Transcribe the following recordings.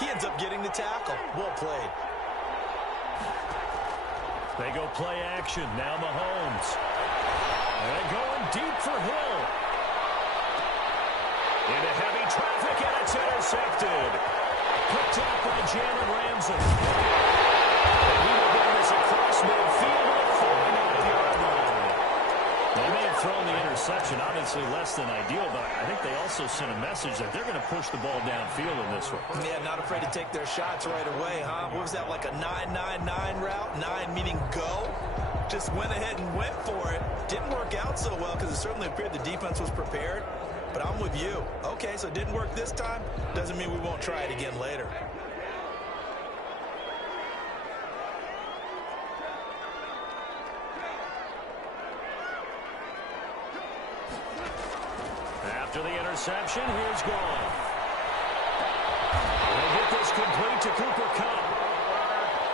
He ends up getting the tackle. Well played. They go play action. Now Mahomes. And going deep for Hill. Into heavy traffic, and it's intercepted. Picked up by Jalen Ramsey. And he will bring this across midfield to the 49-yard line. They may have thrown the interception, obviously less than ideal, but I think they also sent a message that they're going to push the ball downfield in this one. Yeah, not afraid to take their shots right away, huh? What was that, like a 9-9-9 route? 9 meaning go? Just went ahead and went for it. Didn't work out so well because it certainly appeared the defense was prepared. But I'm with you. Okay, so it didn't work this time. Doesn't mean we won't try it again later. After the interception, here's Goff. They get this complete to Cooper Kupp.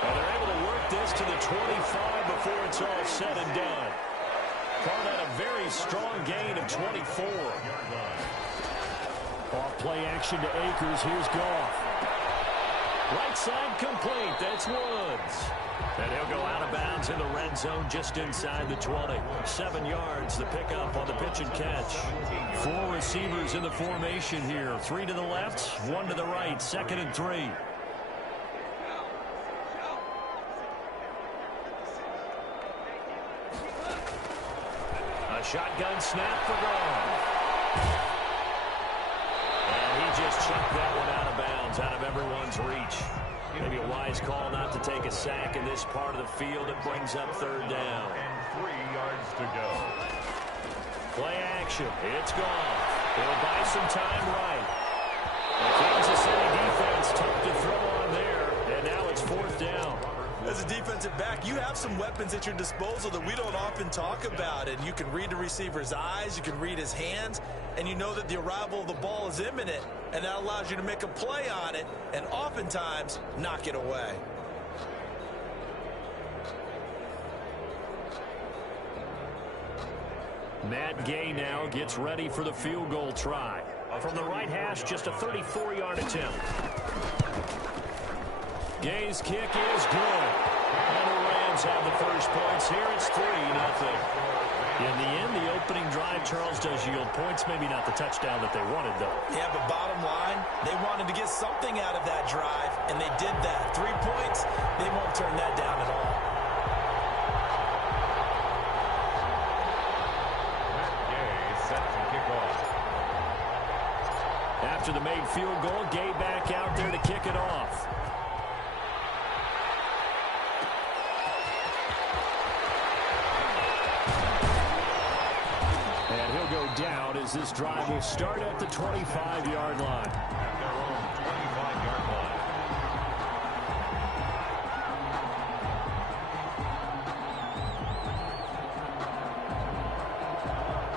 And they're able to work this to the 25 before it's all said and done. Called that a very strong gain of 24. Off play action to Akers. Here's Goff. Right side complete. That's Woods. And he'll go out of bounds in the red zone just inside the 20. 7 yards, the pickup on the pitch and catch. 4 receivers in the formation here. 3 to the left, 1 to the right. 2nd and 3. A shotgun snap for Goff. And he just chucked that one out of bounds, out of everyone's reach. Maybe a wise call not to take a sack in this part of the field. It brings up 3rd down. And 3 yards to go. Play action. It's gone. He'll buy some time right. The Kansas City defense tough to throw on there. And now it's 4th down. As a defensive back, you have some weapons at your disposal that we don't often talk about. And you can read the receiver's eyes, you can read his hands, and you know that the arrival of the ball is imminent. And that allows you to make a play on it and oftentimes knock it away. Matt Gay now gets ready for the field goal try. From the right hash, just a 34-yard attempt. Gay's kick is good. And the Rams have the first points here. It's 3-0. In the end, the opening drive, Charles, does yield points. Maybe not the touchdown that they wanted, though. Yeah, but bottom line, they wanted to get something out of that drive, and they did that. 3 points, they won't turn that down at all. Matt Gay set to kick off. After the made field goal, Gay back out there to kick it off. Down as this drive will start at the 25-yard line. At their own 25-yard line.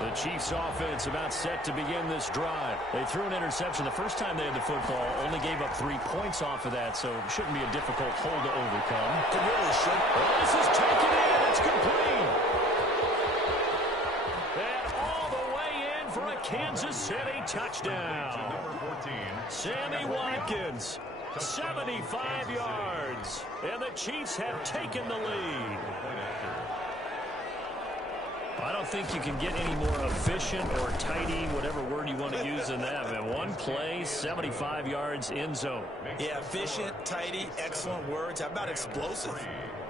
The Chiefs offense about set to begin this drive. They threw an interception the first time they had the football, only gave up 3 points off of that, so it shouldn't be a difficult hole to overcome. It really should. Well, this is taken in. It's complete. For a Kansas City touchdown. Sammy Watkins, 75 yards. And the Chiefs have taken the lead. I don't think you can get any more efficient or tidy, whatever word you want to use in that. Man, one play, 75 yards in zone. Yeah, efficient, tidy, excellent words. How about explosive?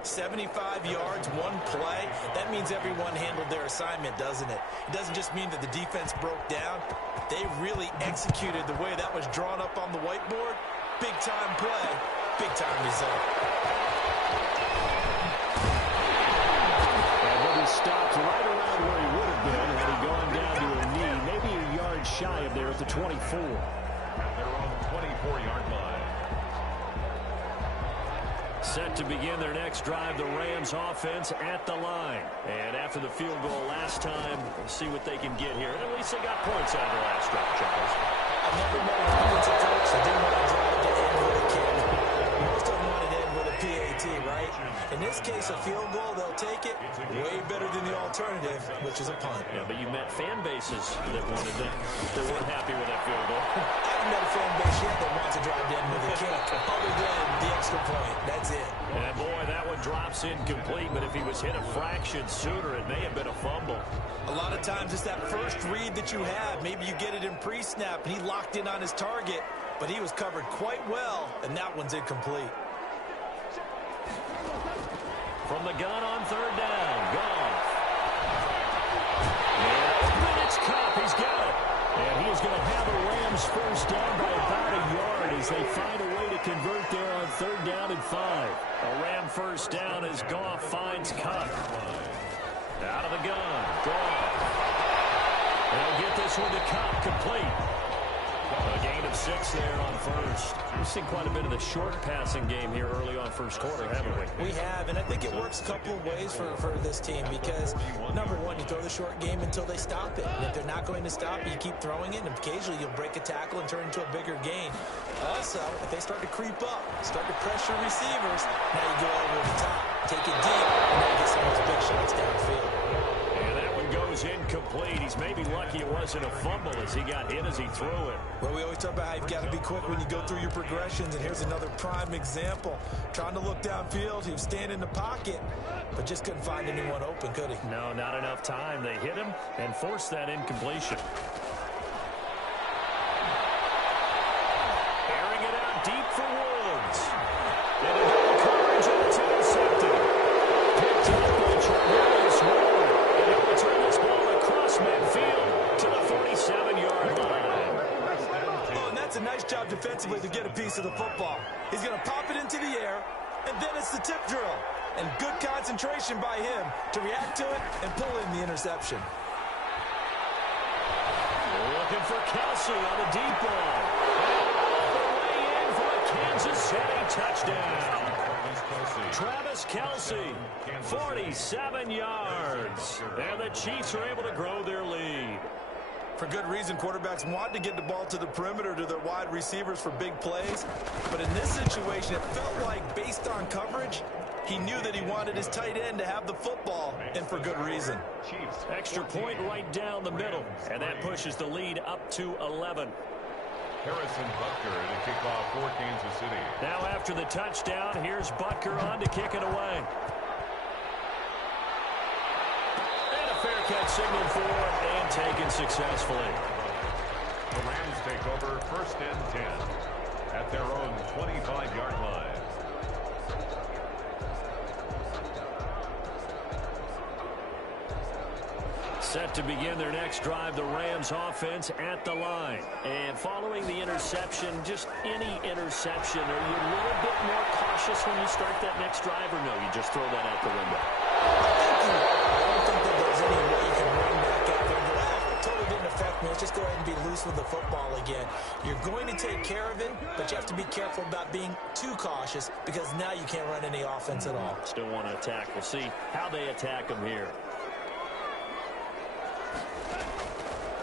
75 yards, one play. That means everyone handled their assignment, doesn't it? It doesn't just mean that the defense broke down. They really executed the way that was drawn up on the whiteboard. Big-time play, big-time result. And then he stopped right around where he would have been had he gone down to a knee, maybe a yard shy of there at the 24. At their own 24-yard line. Set to begin their next drive, the Rams offense at the line. And after the field goal last time, we'll see what they can get here. And at least they got points out of the last drive, Charles. I've never met an offensive coach that didn't want to drive to end with a kick. Most of them wanted to end with a PAT, right? In this case, a field goal, they'll take it. Way better than the alternative, which is a punt. Yeah, but you met fan bases that wanted that weren't happy with that field goal. I haven't met a fan base yet that wants to drive to end with a kick. point. That's it. And boy, that one drops incomplete, but if he was hit a fraction sooner, it may have been a fumble. A lot of times it's that first read that you have. Maybe you get it in pre-snap, and he locked in on his target, but he was covered quite well, and that one's incomplete. From the gun on third down, Goff. And it's Kupp. He's got it. And he is going to have the Rams first down by about a yard as they find a way to convert there on third down and 5. A Ram first down as Goff finds Kupp. Out of the gun, Goff. They'll get this one to Kupp, complete. A gain of 6 there on first. We've seen quite a bit of the short passing game here early on first quarter, haven't we? We have, and I think it works a couple of ways for this team because, number one, you throw the short game until they stop it. And if they're not going to stop it, you keep throwing it, and occasionally you'll break a tackle and turn into a bigger gain. Also, if they start to creep up, start to pressure receivers, now you go over the top, take it deep, and now you get some of those big shots downfield. Goes incomplete. He's maybe lucky it wasn't a fumble as he got hit as he threw it. Well, we always talk about how you've got to be quick when you go through your progressions, and here's another prime example. Trying to look downfield, he was standing in the pocket, but just couldn't find anyone open, could he? No, not enough time. They hit him and forced that incompletion. Airing it out deep for Woods. And a coverage, and it's intercepted. Picked up by Travis Ward. Return this ball across midfield to the 47-yard line. Oh, and that's a nice job defensively to get a piece of the football. He's going to pop it into the air, and then it's the tip drill. And good concentration by him to react to it and pull in the interception. Looking for Kelsey on the deep ball. And all the way in for a Kansas City touchdown. Travis Kelsey, 47 yards. And the Chiefs are able to grow their lead. For good reason, quarterbacks want to get the ball to the perimeter to their wide receivers for big plays. But in this situation, it felt like based on coverage, he knew that he wanted his tight end to have the football, and for good reason. Extra point right down the middle, and that pushes the lead up to 11. Harrison Butker to kick off for Kansas City. Now after the touchdown, here's Butker on to kick it away. And a fair catch signaled for and taken successfully. The Rams take over first and 10 at their own 25-yard line. Set to begin their next drive, the Rams offense at the line. And following the interception, just any interception, are you a little bit more cautious when you start that next drive, or no, you just throw that out the window? I don't think that there's any way you can run back after and go, totally didn't affect me. Let's just go ahead and be loose with the football again. You're going to take care of it, but you have to be careful about being too cautious because now you can't run any offense at all. Still want to attack. We'll see how they attack them here.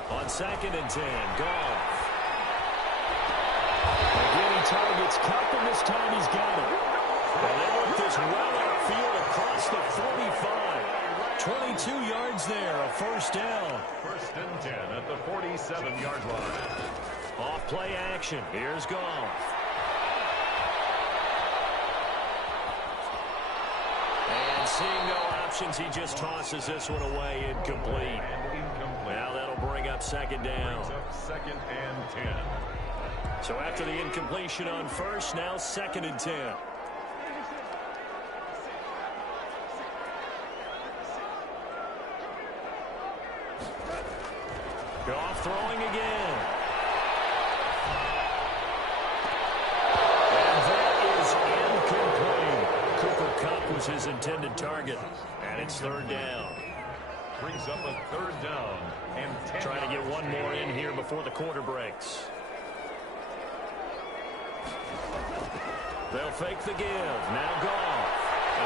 On second and 10, Goff. Again, he targets Kupp, and this time he's got it. And they work this well outfield across the 45. 22 yards there, a first down. First and 10 at the 47-yard line. Off play action. Here's Goff. And seeing no options, he just tosses this one away, incomplete. Now that'll bring up second down. Second and 10. So after the incompletion on first, now second and 10. Goff throwing again. And that is incomplete. Cooper Kupp was his intended target. And it's third down. Brings up a third down and 10. Trying to get one more in here before the quarter breaks. They'll fake the give. Now Goff.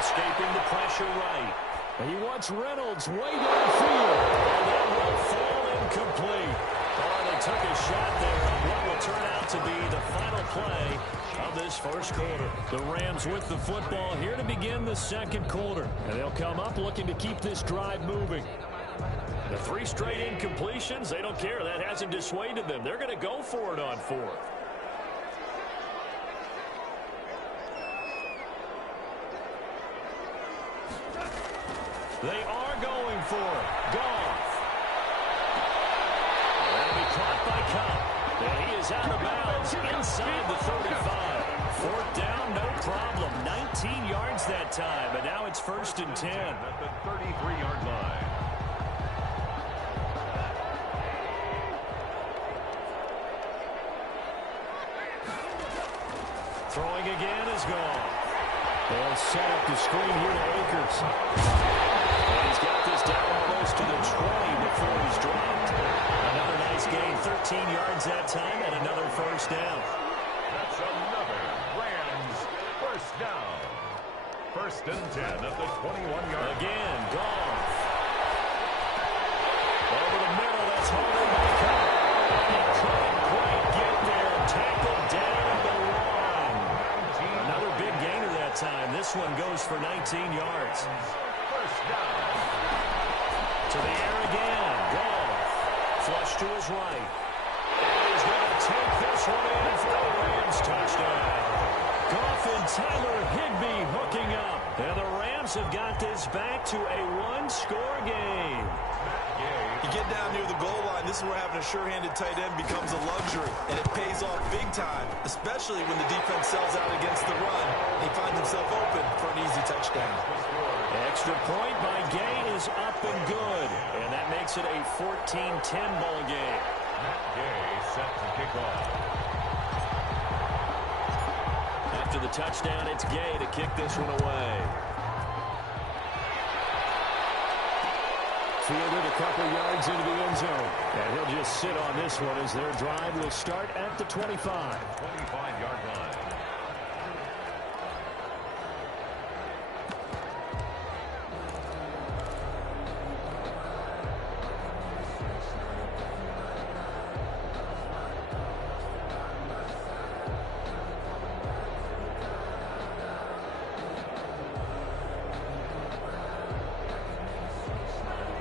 Escaping the pressure right. And he wants Reynolds way downfield. And that will fall incomplete. Oh, they took a shot there on what will turn out to be the final play of this first quarter. The Rams with the football here to begin the second quarter. And they'll come up looking to keep this drive moving. The 3 straight incompletions, they don't care. That hasn't dissuaded them. They're going to go for it on fourth. They are going for it. Goff. That'll be caught by Cup. And he is out of bounds inside the 35. Fourth down, no problem. 19 yards that time, but now it's 1st and 10. At the 33-yard line. Throwing again is gone. They'll set up the screen here to Akers. And he's got this down almost to the 20 before he's dropped. Another nice gain, 13 yards that time, and another 1st down. That's another Rams first down. 1st and 10 at the 21-yard. Again, Goff. Over the middle, that's Harden by Cup. And he couldn't quite get there. Tackled down at the line. Another big gainer that time. This one goes for 19 yards. First down. To the air again. Goff. Flush to his right. And he's going to take this one in for a Rams touchdown. Goff and Tyler Higbee hooking up. And the Rams have got this back to a one-score game. You get down near the goal line, this is where having a sure-handed tight end becomes a luxury, and it pays off big time, especially when the defense sells out against the run. He finds himself open for an easy touchdown. Extra point by Gay is up and good, and that makes it a 14-10 ball game. Matt Gay set to kick off. After the touchdown, it's Gay to kick this one away. Fielded a couple yards into the end zone. And he'll just sit on this one as their drive will start at the 25. 25-yard line.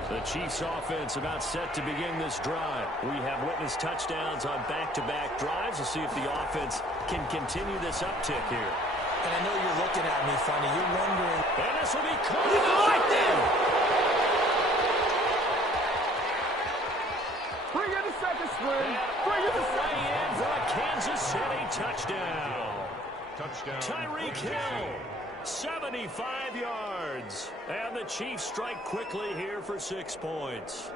The Chiefs offense about set to begin this drive. We have witnessed touchdowns on back-to-back drives. We'll see if the offense can continue this uptick here. And I know you're looking at me funny. You're wondering. And this will be caught right there. Bring in the second string. Bring in the second in for a Kansas City touchdown. Touchdown. Tyreek Hill. 75 yards. And the Chiefs strike quickly here for 6 points.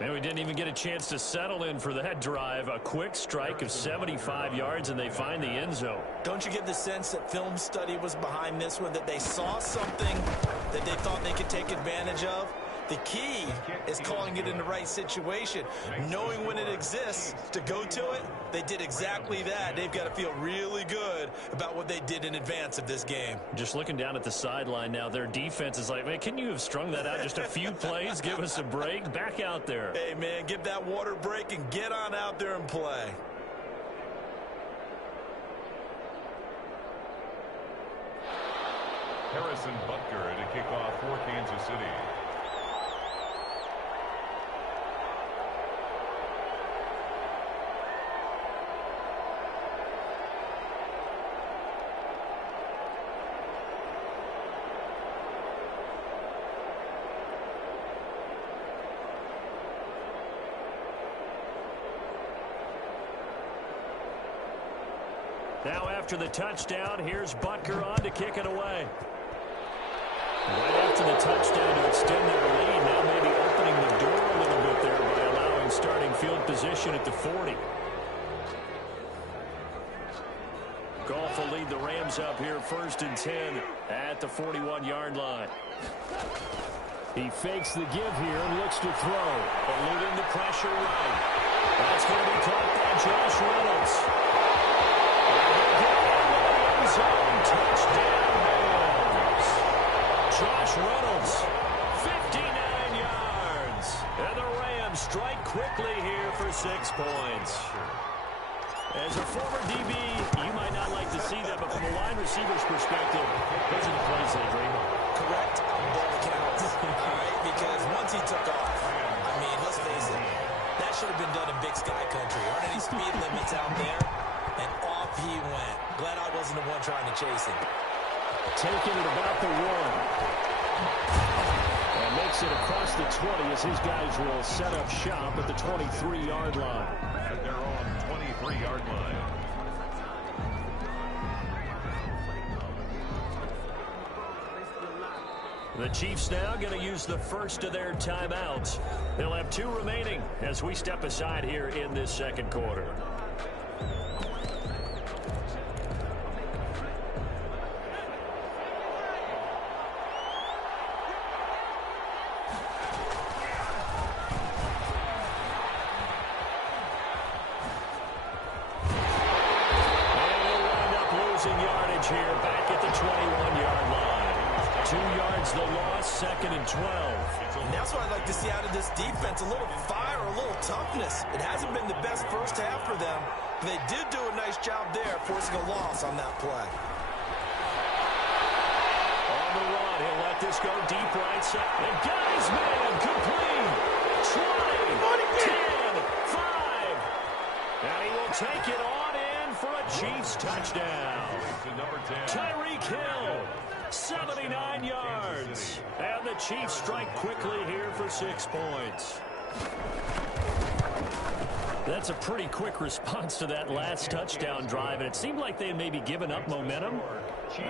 And we didn't even get a chance to settle in for that drive. A quick strike of 75 yards, and they find the end zone. Don't you get the sense that film study was behind this one, that they saw something that they thought they could take advantage of? The key is calling it in the right situation. Knowing when it exists to go to it, they did exactly that. They've got to feel really good about what they did in advance of this game. Just looking down at the sideline now, their defense is like, man, can you have strung that out just a few plays? Give us a break. Back out there. Hey, man, give that water break and get on out there and play. Harrison Butker to kick off for Kansas City. Now after the touchdown, here's Butker on to kick it away. Right after the touchdown to extend their lead, now maybe opening the door a little bit there by allowing starting field position at the 40. Goff will lead the Rams up here 1st and 10 at the 41-yard line. He fakes the give here and looks to throw. Eluding the pressure right. That's going to be caught by Josh Reynolds. Touchdown Rams. Josh Reynolds, 59 yards. And the Rams strike quickly here for 6 points. As a former DB, you might not like to see that, but from a wide receiver's perspective, those are the plays they dream of. Correct on all accounts. All right, because once he took off, I mean, let's face it, that should have been done in Big Sky Country. Aren't any speed limits out there? And off he went. Glad I wasn't the one trying to chase him. taking it about the 1. And makes it across the 20 as his guys will set up shop at the 23-yard line. At their own 23-yard line. The Chiefs now going to use the first of their timeouts. They'll have 2 remaining as we step aside here in this second quarter. And they'll wind up losing yardage here back at the 21-yard line. 2 yards the loss, 2nd and 12. And that's what I'd like to see out of this defense, a little fire, a little toughness. It hasn't been the best first half for them, but they did do a nice job there forcing a loss on that play. On the run, he'll let this go deep right side. And got his man complete. 20, 10, 5. And he will take it on in for a Chiefs touchdown. Number 10. Tyreek Hill. 79 yards. And the Chiefs strike quickly here for 6 points. That's a pretty quick response to that last touchdown drive. And it seemed like they had maybe given up momentum.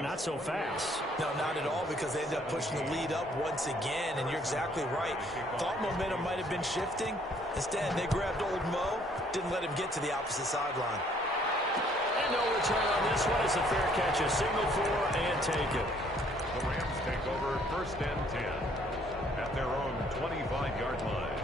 Not so fast. No, not at all, because they ended up pushing the lead up once again. And you're exactly right. Thought momentum might have been shifting. Instead, they grabbed old Mo, didn't let him get to the opposite sideline. And no return on this one as the fair catch is signaled for and taken. The Rams take over 1st and 10 at their own 25-yard line.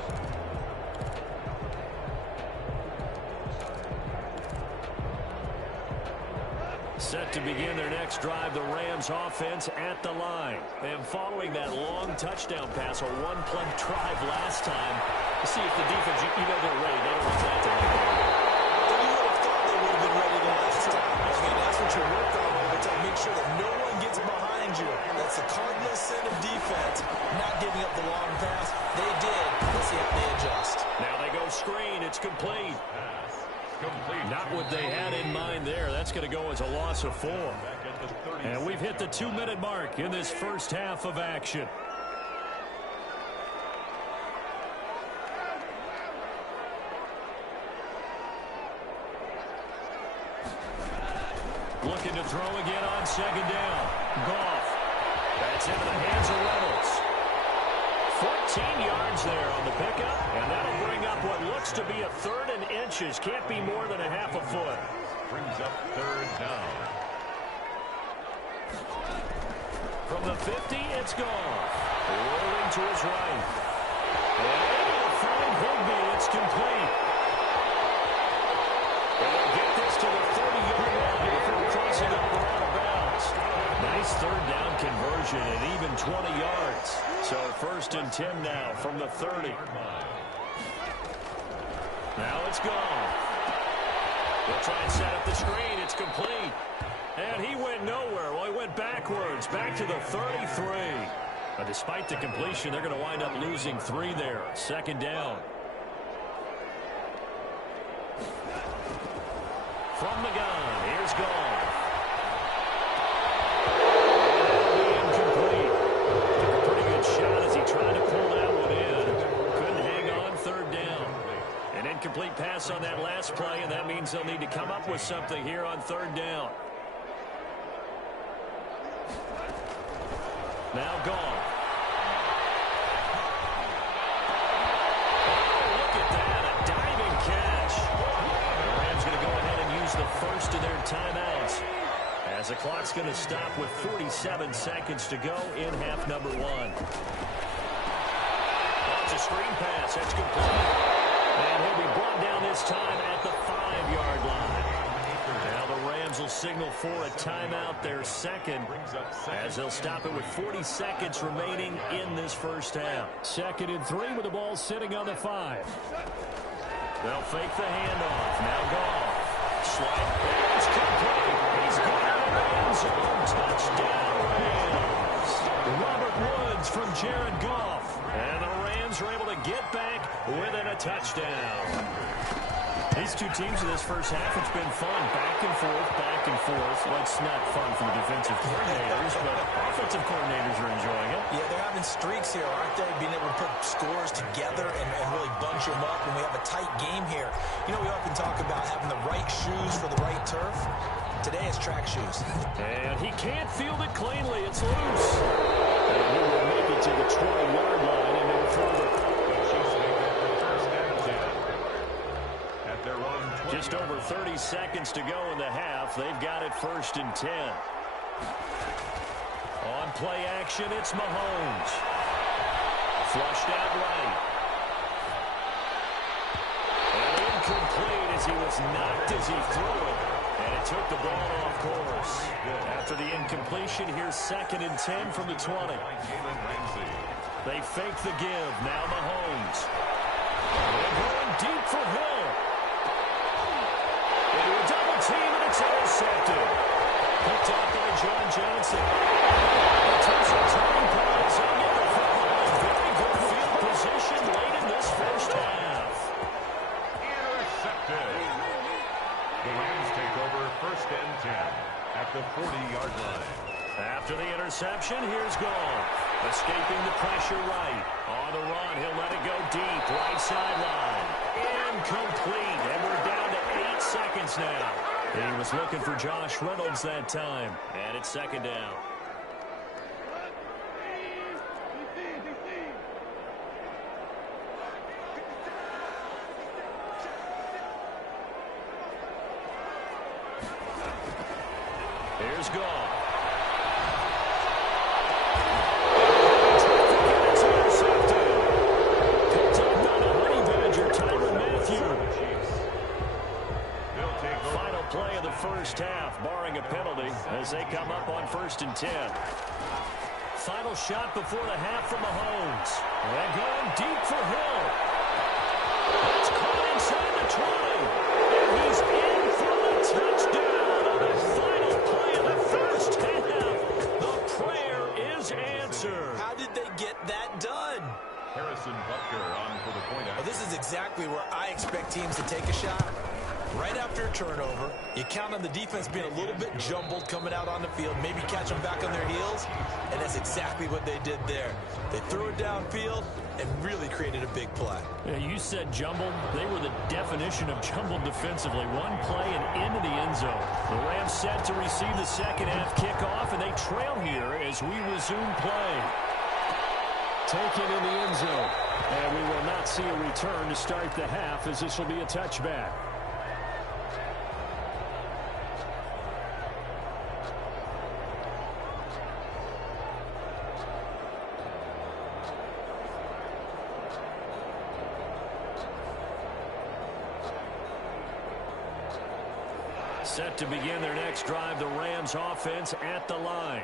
Set to begin their next drive, the Rams offense at the line. And following that long touchdown pass, a one-play drive last time, to see if the defense, you know they're ready. They don't want that to happen. You would have thought they would have been ready the last time. Again, that's what you work on all the time. Make sure that no one gets behind you. That's the cardinal sin of defense, not giving up the long pass. They did. Let's see how they adjust. Now they go screen. It's complete. Not what they had in mind there. That's going to go as a loss of 4. And we've hit the 2-minute mark in this first half of action. Looking to throw again on 2nd down. Goff. That's into the hands of Reynolds. 14 yards there on the pickup, and that'll bring up what looks to be a 3rd and inches. Can't be more than a half a foot. Brings up 3rd down. From the 50, it's Goff. Rolling to his right. And able to find Higbee. It's complete. And they'll get this to the 30-yard line before crossing over out of bounds. Nice 3rd down conversion and even 20 yards. So 1st and 10 now from the 30. Now it's gone. They'll try and set up the screen. It's complete. And he went nowhere. Well, he went backwards, back to the 33. But despite the completion, they're going to wind up losing 3 there. 2nd down. From the gun, here's Goff. Incomplete. Took a pretty good shot as he tried to pull that one in. Couldn't hang on. 3rd down. An incomplete pass on that last play, and that means they'll need to come up with something here on 3rd down. Now Goff. Oh, look at that. A diving catch. The Rams going to go ahead and use the first of their timeouts, as the clock's going to stop with 47 seconds to go in half number 1. That's a screen pass. That's complete. And he'll be brought down this time at the 5-yard line. Now the Rams will signal for a timeout, their 2nd, as they'll stop it with 40 seconds remaining in this first half. 2nd and 3 with the ball sitting on the 5. They'll fake the handoff. Now Goff. Slide. It's complete. He's got it in the end zone. Touchdown, Rams. Robert Woods from Jared Goff. And the Rams are able to get back within a touchdown. He's two teams in this first half, it's been fun. Back and forth, back and forth. Well, it's not fun for the defensive coordinators, but offensive coordinators are enjoying it. Yeah, they're having streaks here, aren't they? Being able to put scores together and really bunch them up, and we have a tight game here. You know, we often talk about having the right shoes for the right turf. Today it's track shoes. And he can't field it cleanly. It's loose. And he will make it to the 20-yard line and no further. Just over 30 seconds to go in the half. They've got it 1st and 10. On play action, it's Mahomes. Flushed out right. And incomplete as he was knocked as he threw it. And it took the ball off course. After the incompletion, here's 2nd and 10 from the 20. They fake the give. Now Mahomes. They're going deep for Hill. Into a double team, and it's intercepted. Picked up by John Johnson. Potential turning points on the other football. Very good field position late in this first half. Intercepted. The Rams take over 1st and 10 at the 40-yard line. After the interception, here's Goff. Escaping the pressure right. On the run, he'll let it go deep. Right sideline. Incomplete. And we're down to 8 seconds now. He was looking for Josh Reynolds that time. And it's 2nd down. Here's Goff. It's intercepted. Picked up by the Honey Badger, Tyrann Mathieu. Final play of the first half, barring a penalty, as they come up on 1st and 10. Final shot before the half from Mahomes. And going deep for Hill. That's caught inside the 20. And he's in for the touchdown on the final play of the first half. The prayer is answered. How did they get that done? Harrison Butker on for the point. Well, this is exactly where I expect teams to take a shot. Right after a turnover, you count on the defense being a little bit jumbled coming out on the field, maybe catch them back on their heels, and that's exactly what they did there. They threw it downfield and really created a big play. Yeah, you said jumbled. They were the definition of jumbled defensively. One play and into the end zone. The Rams set to receive the second half kickoff, and they trail here as we resume play. Taken in the end zone. And we will not see a return to start the half, as this will be a touchback. Set to begin their next drive, the Rams offense at the line.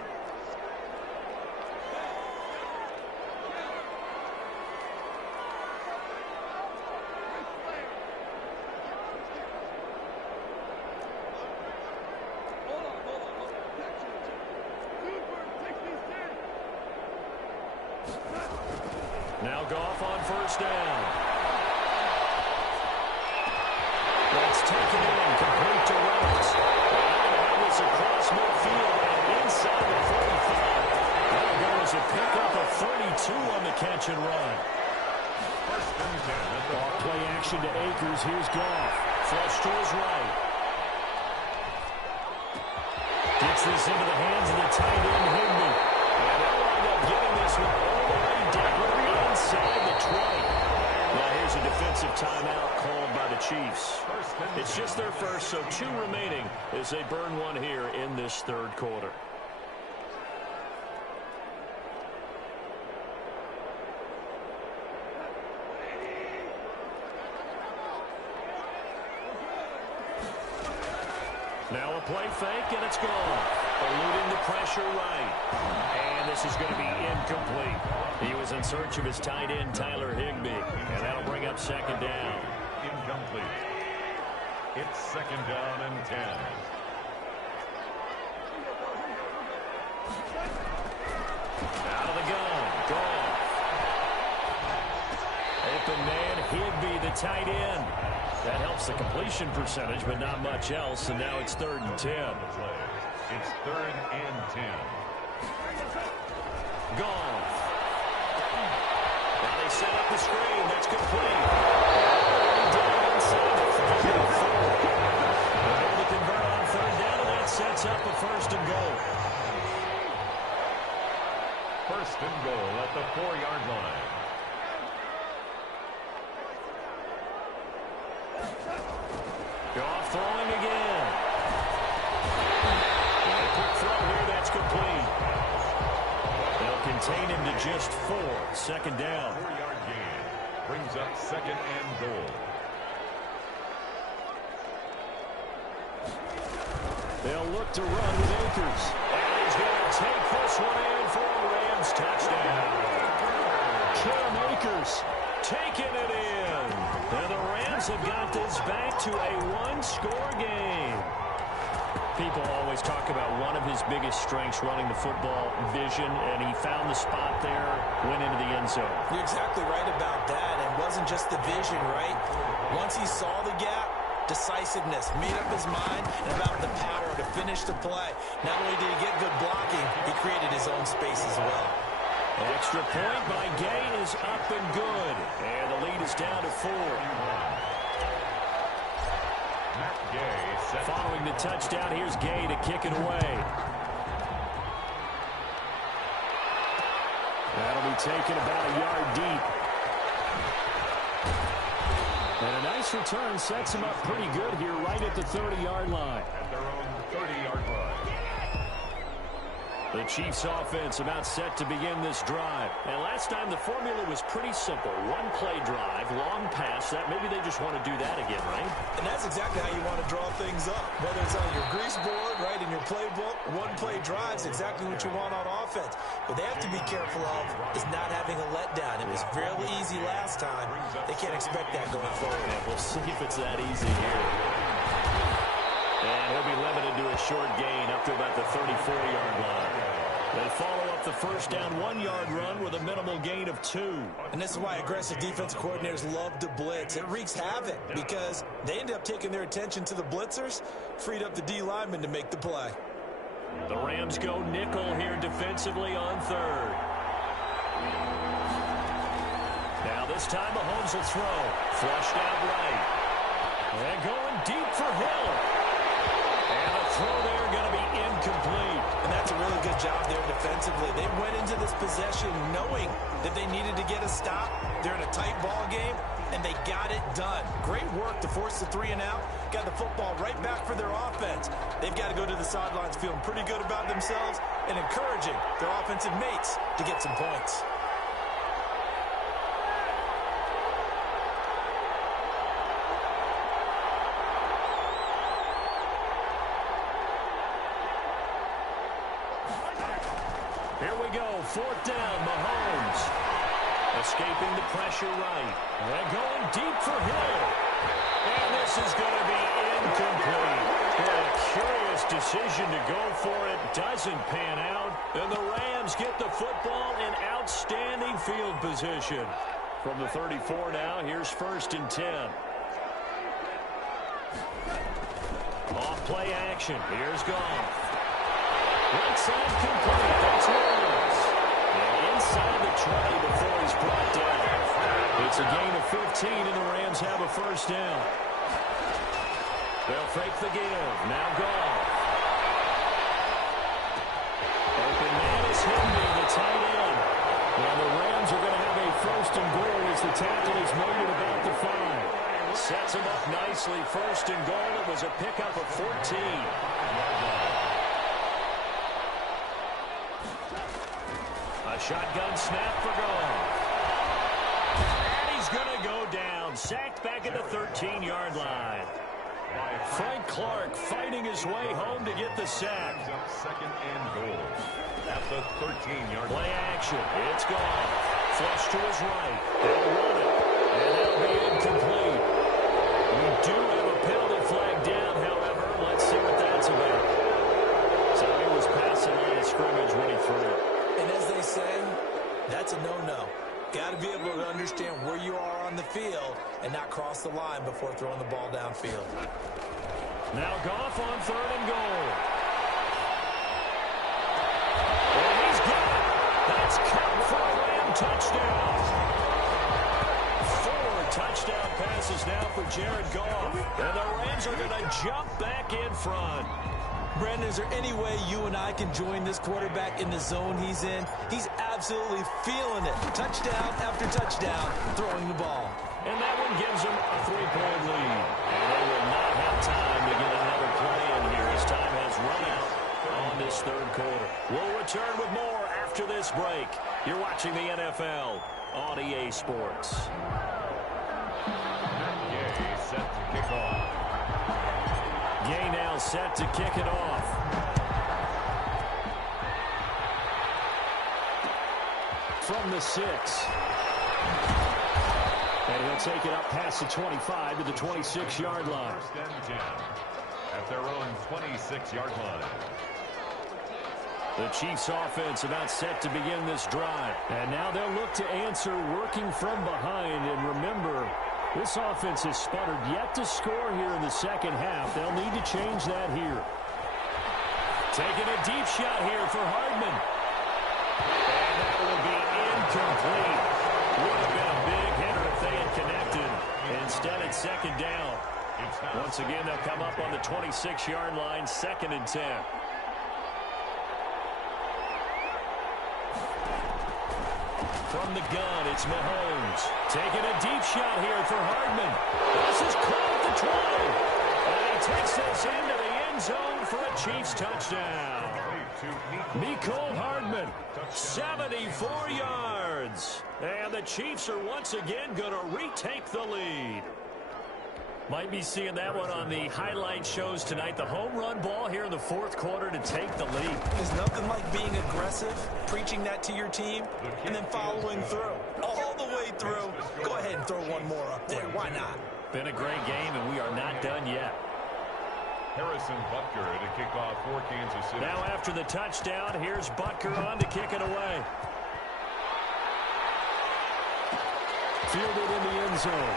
Now Goff on 1st down. That's taken in, complete to Reynolds. They're going to have this across midfield and inside the 45. That'll go as a pickup of 32 on the catch and run. Ball play action to Akers. Here's Goff. Flush to his right. Gets this into the hands of the tight end, Higbee. And they'll wind up getting this one all the way down inside the 20. Now here's a defensive timeout called by the Chiefs. It's just their first, so 2 remaining as they burn one here in this 3rd quarter. Now a play fake, and it's gone. Eluding the pressure right. And this is going to be incomplete. He was in search of his tight end, Tyler Higbee. And that'll bring up 2nd down. Incomplete. It's 2nd down and 10. Out of the gun. Goff. Open man, Higbee, the tight end. That helps the completion percentage, but not much else, and now it's 3rd and 10. It's 3rd and 10. Gone. Now they set up the screen. That's complete. Down inside the 34. They're able to convert on 3rd down, and that sets up a 1st and goal. 1st and goal at the 4-yard line. Goff throwing again. And a quick throw here. That's complete. They'll contain him to just 4. 2nd down. 4-yard gain brings up 2nd and goal. They'll look to run with Akers. And he's going to take this one in for a Rams touchdown. Cam Akers taking it in. And the Rams have got this back to a 1-score game. People always talk about one of his biggest strengths running the football, vision, and he found the spot there, went into the end zone. You're exactly right about that. And it wasn't just the vision, right? Once he saw the gap, decisiveness, made up his mind, and about the power to finish the play. Not only did he get good blocking, he created his own space as well. Extra point by Gay is up and good. And the lead is down to 4. Matt Gay set. Following the touchdown, here's Gay to kick it away. That'll be taken about a yard deep. And a nice return sets him up pretty good here right at the 30-yard line. At their own 30-yard line. The Chiefs offense about set to begin this drive. And last time the formula was pretty simple. 1-play drive, long pass. That maybe they just want to do that again, right? And that's exactly how you want to draw things up. Whether it's on your grease board, right, in your playbook, 1-play drive is exactly what you want on offense. What they have to be careful of is not having a letdown. It was fairly easy last time. They can't expect that going forward. And we'll see if it's that easy here. And he'll be limited to a short gain up to about the 34-yard line. They follow up the first down 1-yard run with a minimal gain of 2. And this is why aggressive defense coordinators love to blitz. It wreaks havoc because they end up taking their attention to the blitzers, freed up the D lineman to make the play. The Rams go nickel here defensively on 3rd. Now this time Mahomes will throw. Flushed out right. And going deep for Hill. And the throw there going to be incomplete. And that's a really good job there defensively. They went into this possession knowing that they needed to get a stop. They're in a tight ball game, and they got it done. Great work to force the 3 and out. Got the football right back for their offense. They've got to go to the sidelines feeling pretty good about themselves and encouraging their offensive mates to get some points. Here we go, 4th down, Mahomes. Escaping the pressure right. And going deep for Hill. And this is going to be incomplete. What a curious decision to go for it. Doesn't pan out. And the Rams get the football in outstanding field position. From the 34 now, here's 1st and 10. Off play action. Here's Goff. Right side complete. That's Williams. And inside the 20 before he's brought down. It's a gain of 15, and the Rams have a 1st down. They'll fake the give. Now Goff. Open man is Henry, the tight end. Now the Rams are going to have a 1st and goal as the tackle is made at about the 5. Sets him up nicely. 1st and goal. It was a pickup of 14. A shotgun snap for Goff. And he's going to go down. Sacked back at the 13-yard line. Frank Clark fighting his way home to get the sack. 2nd and goal at the 13-yard line. Play action. It's Goff. Flush to his right. They'll run it. And that'll be incomplete. We do have a penalty flag down, however. Let's see what that's about. So he was past the line of scrimmage when he threw it. And as they say, that's a no-no. Got to be able to understand where you are on the field and not cross the line before throwing the ball downfield. Now Goff on 3rd and goal. And he's got it. That's caught for a Ram touchdown. 4 touchdown passes now for Jared Goff. And the Rams are going to jump back in front. Brandon, is there any way you and I can join this quarterback in the zone he's in? He's absolutely feeling it. Touchdown after touchdown, throwing the ball. And that one gives them a 3-point lead. And they will not have time to get another play in here as time has run out on this 3rd quarter. We'll return with more after this break. You're watching the NFL on EA Sports. Gay set to kick off. Gay now set to kick it off. From the 6. And he'll take it up past the 25 to the 26-yard line. 1st and 10 at their own 26-yard line. The Chiefs offense about set to begin this drive. And now they'll look to answer working from behind. And remember, this offense has sputtered yet to score here in the second half. They'll need to change that here. Taking a deep shot here for Hardman. And that will be incomplete. Would have been a big hitter if they had connected. Instead, it's 2nd down. Once again, they'll come up on the 26-yard line, 2nd and 10. From the gun, it's Mahomes. Taking a deep shot here for Hardman. This is caught at the 20. And he takes this into the end zone for a Chiefs touchdown. Mecole Hardman, 74 yards. And the Chiefs are once again going to retake the lead. Might be seeing that one on the highlight shows tonight. The home run ball here in the 4th quarter to take the lead. There's nothing like being aggressive, preaching that to your team, and then following through. All the way through. Go ahead and throw one more up there. Why not? Been a great game, and we are not done yet. Harrison Butker to kick off for Kansas City. Now after the touchdown, here's Butker on to kick it away. Fielded in the end zone.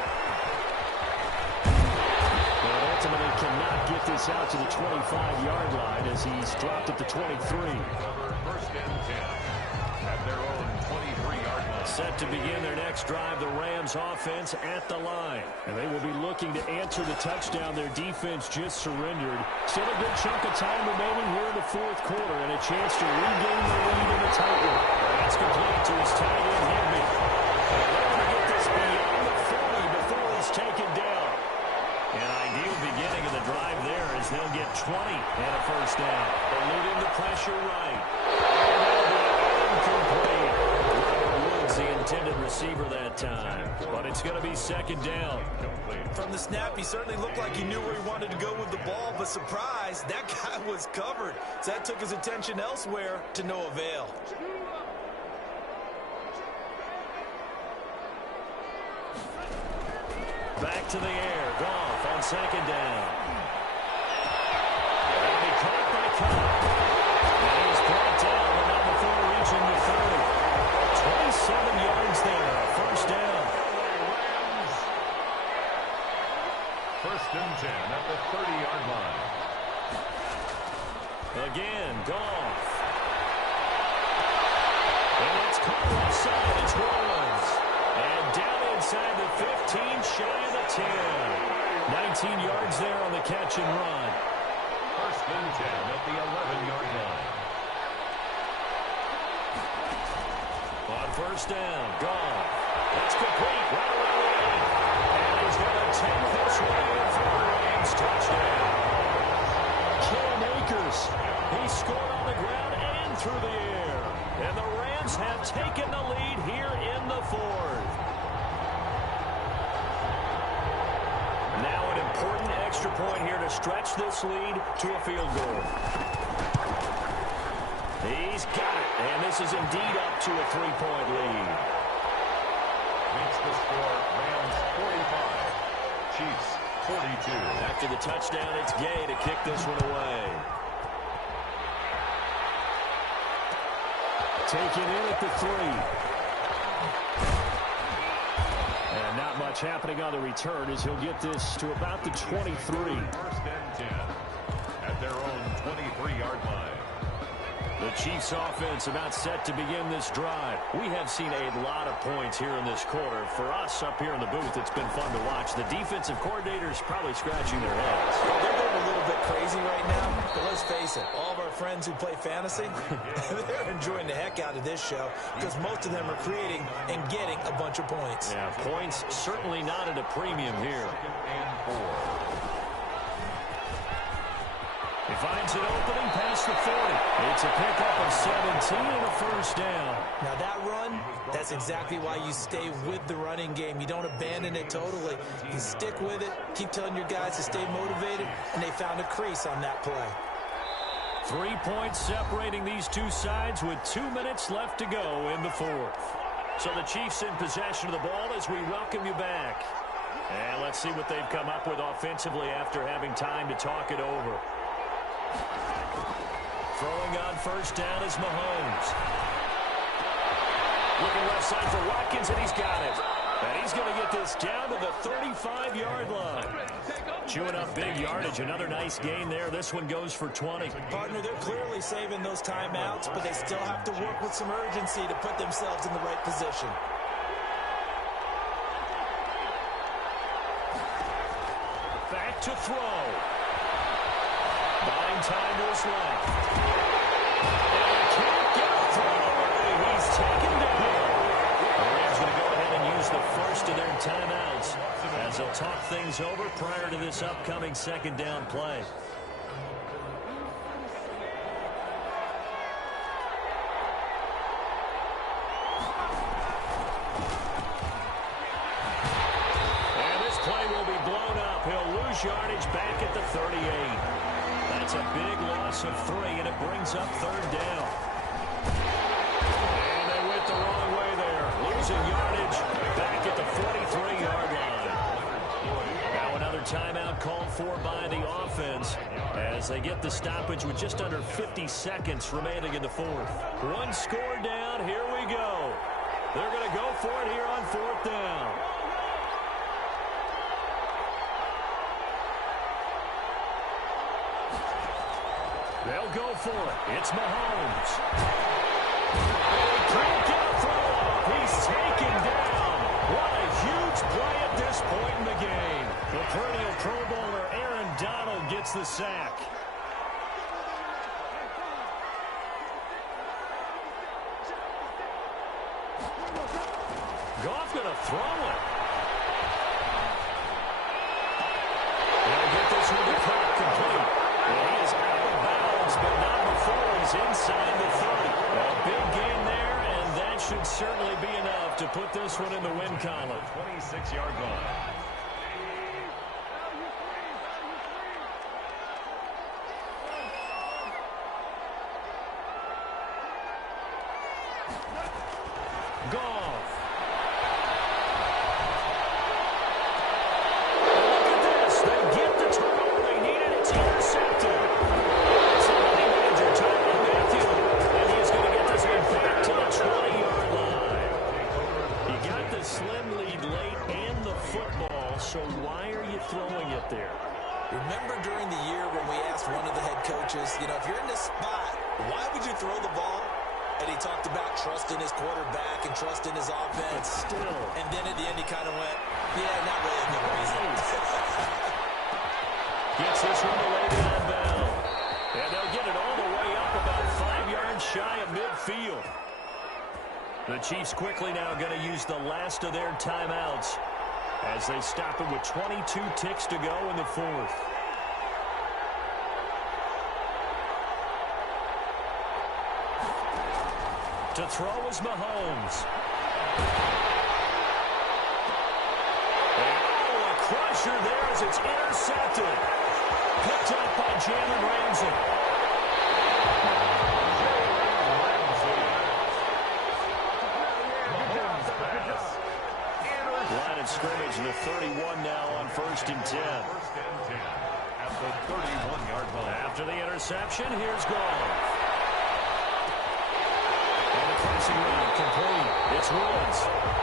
But ultimately cannot get this out to the 25-yard line as he's dropped at the 23. 1st and 10 at their own 23-yard line. Set to begin their next drive, the Rams offense at the line. And they will be looking to answer the touchdown their defense just surrendered. Still a good chunk of time remaining here in the 4th quarter and a chance to regain the lead in the tight one. That's complete to his tight end, Higbee. And they're going to get this beyond the 40 before he's taken down. An ideal beginning of the drive there as they'll get 20 and a 1st down. Eluding the pressure right. And that'll be incomplete. Woods, the intended receiver that time. But it's going to be 2nd down. From the snap, he certainly looked like he knew where he wanted to go with the ball, but surprise, that guy was covered. So that took his attention elsewhere to no avail. Back to the air. Goff on 2nd down. And he caught by Cobb. And he's brought down, but not before reaching the 30. 27 yards there. 1st down. 1st and 10 at the 30-yard line. Again, Goff. And it's caught offside. It's Rollins. And down inside the 15, shy of the 10. 19 yards there on the catch and run. 1st and 10 at the 11-yard line. On 1st down, Goff. That's complete. Right around the 8. And he's going to take this one in for the Rams touchdown. Cam Akers. He scored on the ground and through the air. And the Rams have taken the lead here in the 4th. Now an important extra point here to stretch this lead to a field goal. He's got it, and this is indeed up to a 3-point lead. Makes the score Rams 45, Chiefs 42. After the touchdown, it's Gay to kick this one away. Taken in at the 3. And not much watch happening on the return as he'll get this to about the 23. First and 10 at their own 23-yard line. The Chiefs offense about set to begin this drive. We have seen a lot of points here in this quarter. For us up here in the booth, it's been fun to watch. The defensive coordinators probably scratching their heads. They're going a little bit crazy right now, but let's face it, all of our friends who play fantasy, they're enjoying the heck out of this show because most of them are creating and getting a bunch of points. Yeah, points certainly not at a premium here. Second and 4. He finds an opening past the 40. It's a pickup of 17 and a first down. Now that run, that's exactly why you stay with the running game. You don't abandon it totally. You stick with it, keep telling your guys to stay motivated, and they found a crease on that play. 3 points separating these two sides with 2 minutes left to go in the fourth. So the Chiefs in possession of the ball as we welcome you back. And let's see what they've come up with offensively after having time to talk it over. Throwing on first down is Mahomes. Looking left side for Watkins, and he's got it. And he's going to get this down to the 35-yard line. Chewing up big yardage. Another nice gain there. This one goes for 20. Partner, they're clearly saving those timeouts, but they still have to work with some urgency to put themselves in the right position. Back to throw. Buying time to his left. And he can't get a throw away. He's taken down. The Rams going to go ahead and use the first of their timeouts as they'll talk things over prior to this upcoming second down play. And this play will be blown up. He'll lose yardage back at the 38. That's a big loss of 3, and it brings up third down. And they went the wrong way there. Losing yardage back at the 43-yard line. Now another timeout called for by the offense as they get the stoppage with just under 50 seconds remaining in the fourth. One score down. Here we go. They're going to go for it here on fourth down. They'll go for it. It's Mahomes. And he can't get a throw off. He's taken down. What a huge play at this point in the game. The perennial Pro Bowler Aaron Donald gets the sack. Goff going to throw it. They'll get this one to crack complete. And he is out of bounds, but not before he's inside the 30. A big gain there, and that should certainly be enough to put this one in the win column. 26-yard line. Goff. Look at this. They get the turnover they needed. It's intercepted. So money manager Tyrann Mathieu, and he's going to get this one back to the 20-yard line. You got the slim lead late and the football, so why are you throwing it there? Remember during the year when we asked one of the head coaches, if you're in this spot, why would you throw the ball? And he talked about trusting his quarterback and trusting his offense. Still. And then at the end he kind of went, yeah, not really a good reason. Gets this one to lay down down. And they'll get it all the way up about 5 yards shy of midfield. The Chiefs quickly now going to use the last of their timeouts as they stop it with 22 ticks to go in the fourth. To throw is Mahomes. And a crusher there as it's intercepted. Picked up by Jalen Ramsey. Line of scrimmage in the 31 now on 1st and 10. 1st and 10 at the 31-yard line. After the interception, here's Goff. And the crossing route complete. It's Woods.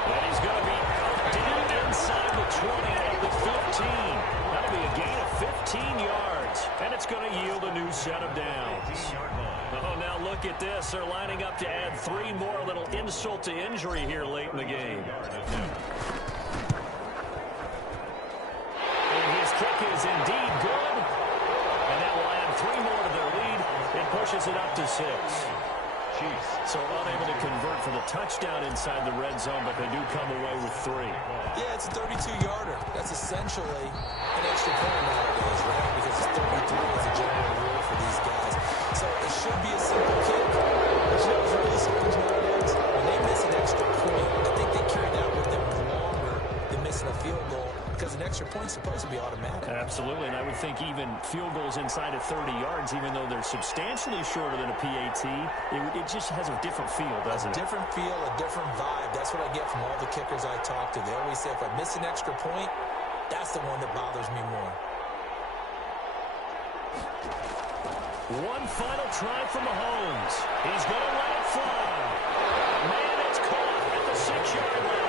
And he's going to be out Down inside the 20 at the 15. That'll be a gain of 15 yards. And it's going to yield a new set of downs. Oh, now look at this. They're lining up to add 3 more. A little insult to injury here late in the game. And his kick is indeed good. And that will add 3 more to their lead. It pushes it up to 6. So unable to convert for the touchdown inside the red zone, but they do come away with 3. Yeah, it's a 32-yarder. That's essentially an extra point nowadays, right? Because it's 33 as a general rule for these guys. So it should be a simple kick. But you know what's really strange nowadays? When they miss an extra point, I think they carry that with them longer than missing a field goal, because an extra point's supposed to be automatic. Absolutely, and I would think even field goals inside of 30 yards, even though they're substantially shorter than a PAT, it just has a different feel, doesn't it? A different feel, a different vibe. That's what I get from all the kickers I talk to. They always say if I miss an extra point, that's the one that bothers me more. One final try from Mahomes. He's going to let it fly. Man, it's caught at the 6-yard line.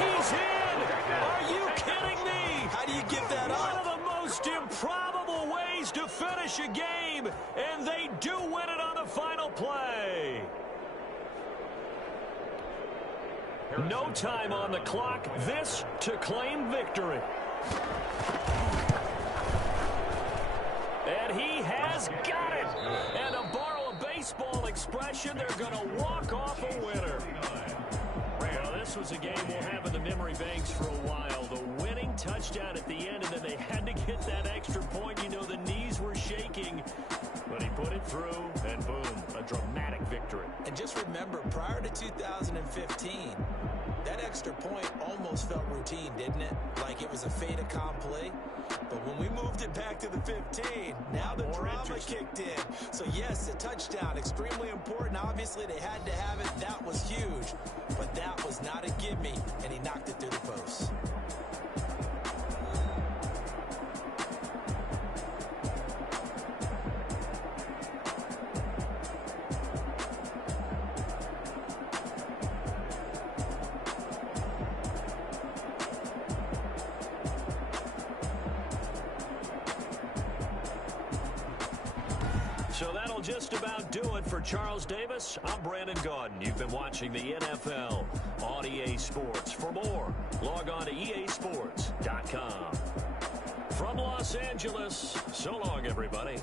He's in! Are you kidding me? How do you give that up? One of the most improbable ways to finish a game, and they do win it on the final play. No time on the clock. This to claim victory. And he has got it. And to borrow a baseball expression, they're going to walk off a winner. Well, this was a game we'll have in the memory banks for a while. The winning touchdown at the end, and then they had to get that extra point. You know, the knees were shaking. But he put it through, and boom, a dramatic victory. And just remember, prior to 2015, that extra point almost felt routine, didn't it? Like it was a fait accompli. But when we moved it back to the 15, now the drama kicked in. So yes, a touchdown, extremely important. Obviously, they had to have it. That was huge. But that was not a gimme, and he knocked it through the post. So that'll just about do it for Charles Davis. I'm Brandon Gaudin. You've been watching the NFL on EA Sports. For more, log on to easports.com. From Los Angeles, so long, everybody.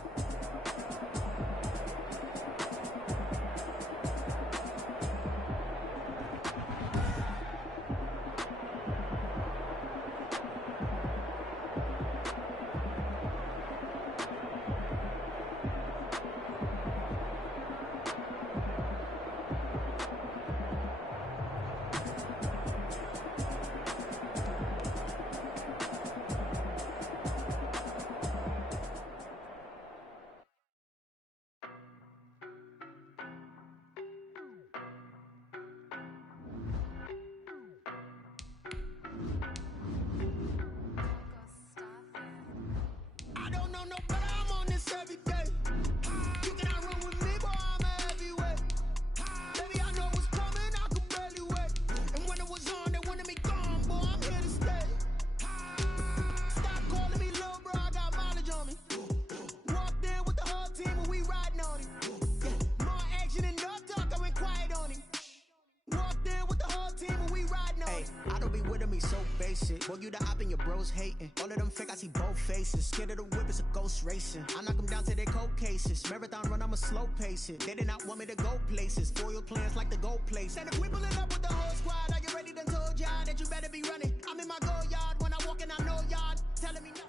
Boy, you the op and your bros hating. All of them fake, I see both faces. Scared of the whip, it's a ghost racing. I knock them down to their cold cases. Marathon run, I'ma slow pace it. They did not want me to go places. Foil plans like the gold place. And if we pulling up with the whole squad, are you ready? Done told y'all that you better be running. I'm in my go yard. When I walk in, I know y'all telling me nothing.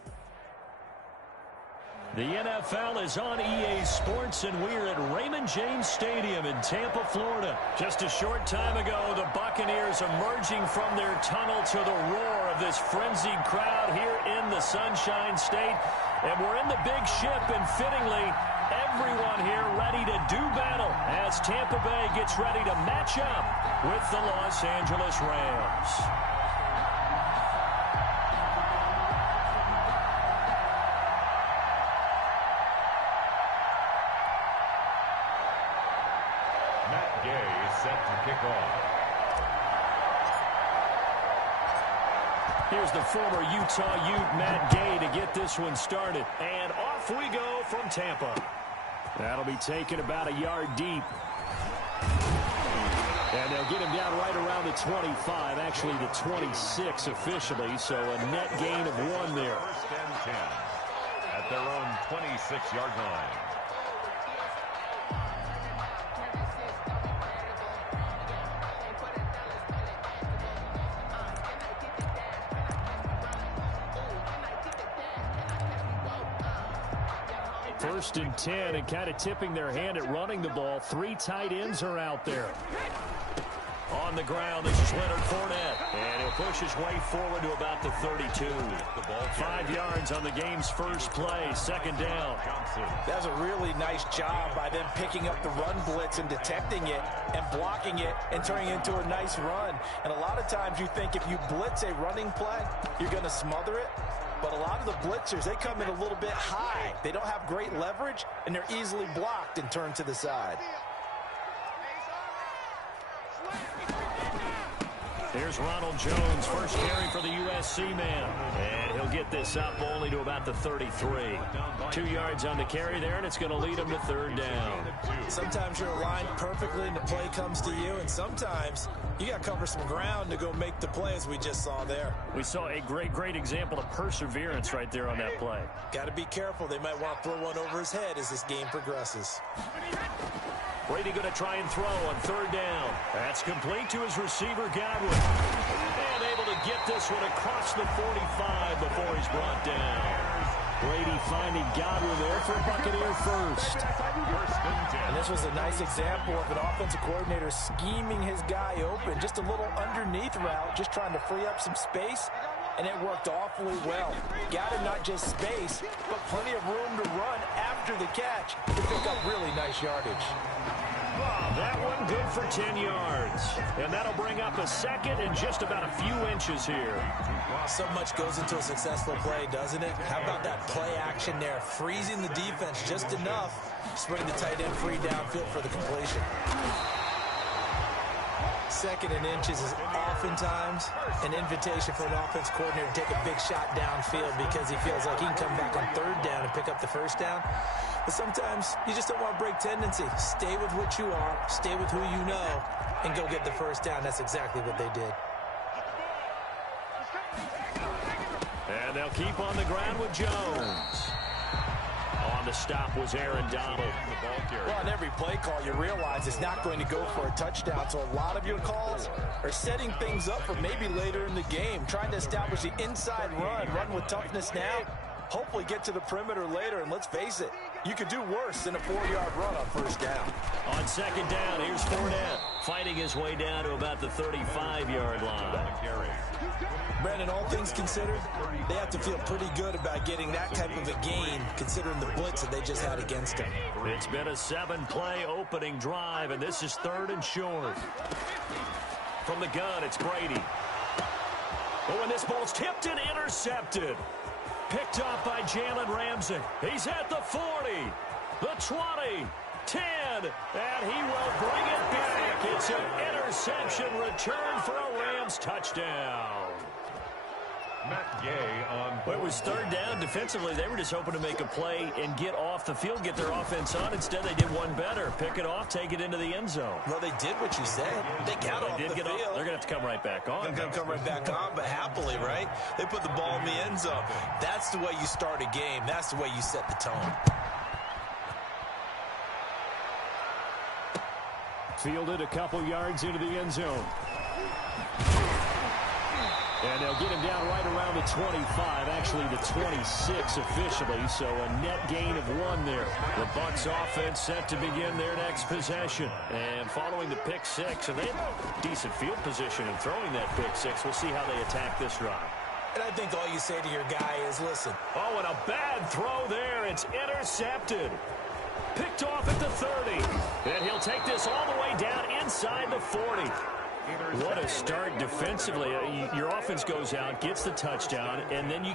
The NFL is on EA Sports, and we're at Raymond James Stadium in Tampa, Florida. Just a short time ago, the Buccaneers emerging from their tunnel to the roar of this frenzied crowd here in the Sunshine State. And we're in the big ship, and fittingly, everyone here ready to do battle as Tampa Bay gets ready to match up with the Los Angeles Rams. Matt Gay is set to kick off. Here's the former Utah Ute, Matt Gay, to get this one started. And off we go from Tampa. That'll be taken about a yard deep. And they'll get him down right around the 25, actually the 26 officially, so a net gain of 1 there. First and 10 at their own 26-yard line. First and 10, and kind of tipping their hand at running the ball. 3 tight ends are out there. On the ground, this is Leonard Fournette. And he'll push his way forward to about the 32. 5 yards on the game's first play. Second down. That's a really nice job by them picking up the run blitz and detecting it and blocking it and turning it into a nice run. And a lot of times you think if you blitz a running play, you're going to smother it. But a lot of the blitzers, they come in a little bit high. They don't have great leverage, and they're easily blocked and turned to the side. Here's Ronald Jones, first carry for the USC man. And he'll get this up only to about the 33. 2 yards on the carry there, and it's going to lead him to third down. Sometimes you're aligned perfectly and the play comes to you, and sometimes you got to cover some ground to go make the play, as we just saw there. We saw a great example of perseverance right there on that play. Got to be careful. They might want to throw one over his head as this game progresses. Brady going to try and throw on third down. That's complete to his receiver, Godwin. And able to get this one across the 45 before he's brought down. Brady finding Godwin there for Buccaneer first. And this was a nice example of an offensive coordinator scheming his guy open. Just a little underneath route, just trying to free up some space. And it worked awfully well. Got him not just space, but plenty of room to run after the catch to pick up really nice yardage. That one good for 10 yards. And that'll bring up a second and just about a few inches here. Wow, so much goes into a successful play, doesn't it? How about that play action there? Freezing the defense just enough to bring the tight end free downfield for the completion. Second and inches is oftentimes an invitation for an offense coordinator to take a big shot downfield because he feels like he can come back on third down and pick up the first down. But sometimes you just don't want to break tendency. Stay with what you are, stay with who you know, and go get the first down. That's exactly what they did. And they'll keep on the ground with Jones. On the stop was Aaron Donald. Well, on every play call, you realize it's not going to go for a touchdown. So a lot of your calls are setting things up for maybe later in the game, trying to establish the inside run with toughness now, hopefully get to the perimeter later. And let's face it, you could do worse than a 4-yard run on first down. On second down, here's Fournette fighting his way down to about the 35-yard line. Brandon, all things considered, they have to feel pretty good about getting that type of a gain, considering the blitz that they just had against them. It's been a 7-play opening drive, and this is third and short. From the gun, it's Brady. Oh, and this ball's tipped and intercepted. Picked up by Jalen Ramsey. He's at the 40, the 20, 10, and he will bring it back. It's an interception return for a Rams touchdown. Matt Gay on. Well, it was third down. Defensively, they were just hoping to make a play and get off the field, get their offense on. Instead, they did one better. Pick it off, take it into the end zone. Well, they did what you said. They got off the field. They're going to have to come right back on. They're going to come right back on, but happily, right? They put the ball in the end zone. That's the way you start a game. That's the way you set the tone. Fielded a couple yards into the end zone. And they'll get him down right around the 25, actually the 26 officially, so a net gain of 1 there. The Bucs offense set to begin their next possession. And following the pick six, and they have decent field position in throwing that pick six. We'll see how they attack this drive. And I think all you say to your guy is, listen. Oh, and a bad throw there. It's intercepted. Picked off at the 30. And he'll take this all the way down inside the 40. What a start defensively. Your offense goes out, gets the touchdown, and then you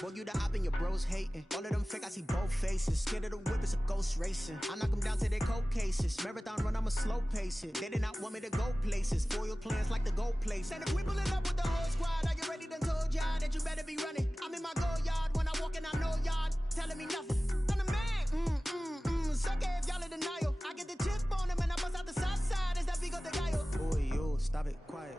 Boy, you the op and your bros hating. All of them fake, I see both faces. Scared of the whip, it's a ghost racing. I knock them down to their cold cases. Marathon run, I'ma slow pace it. They did not want me to go places. Foil plans like the gold place. And if we pulling up with the whole squad, are you ready? Done told y'all that you better be running. I'm in my go yard when I walk in, I know y'all telling me nothing. I'm the man. Suck it if y'all in denial. I get the chip on him and I bust out the south side. Is that Vigo de Gallo? Boy, yo, stop it, quiet.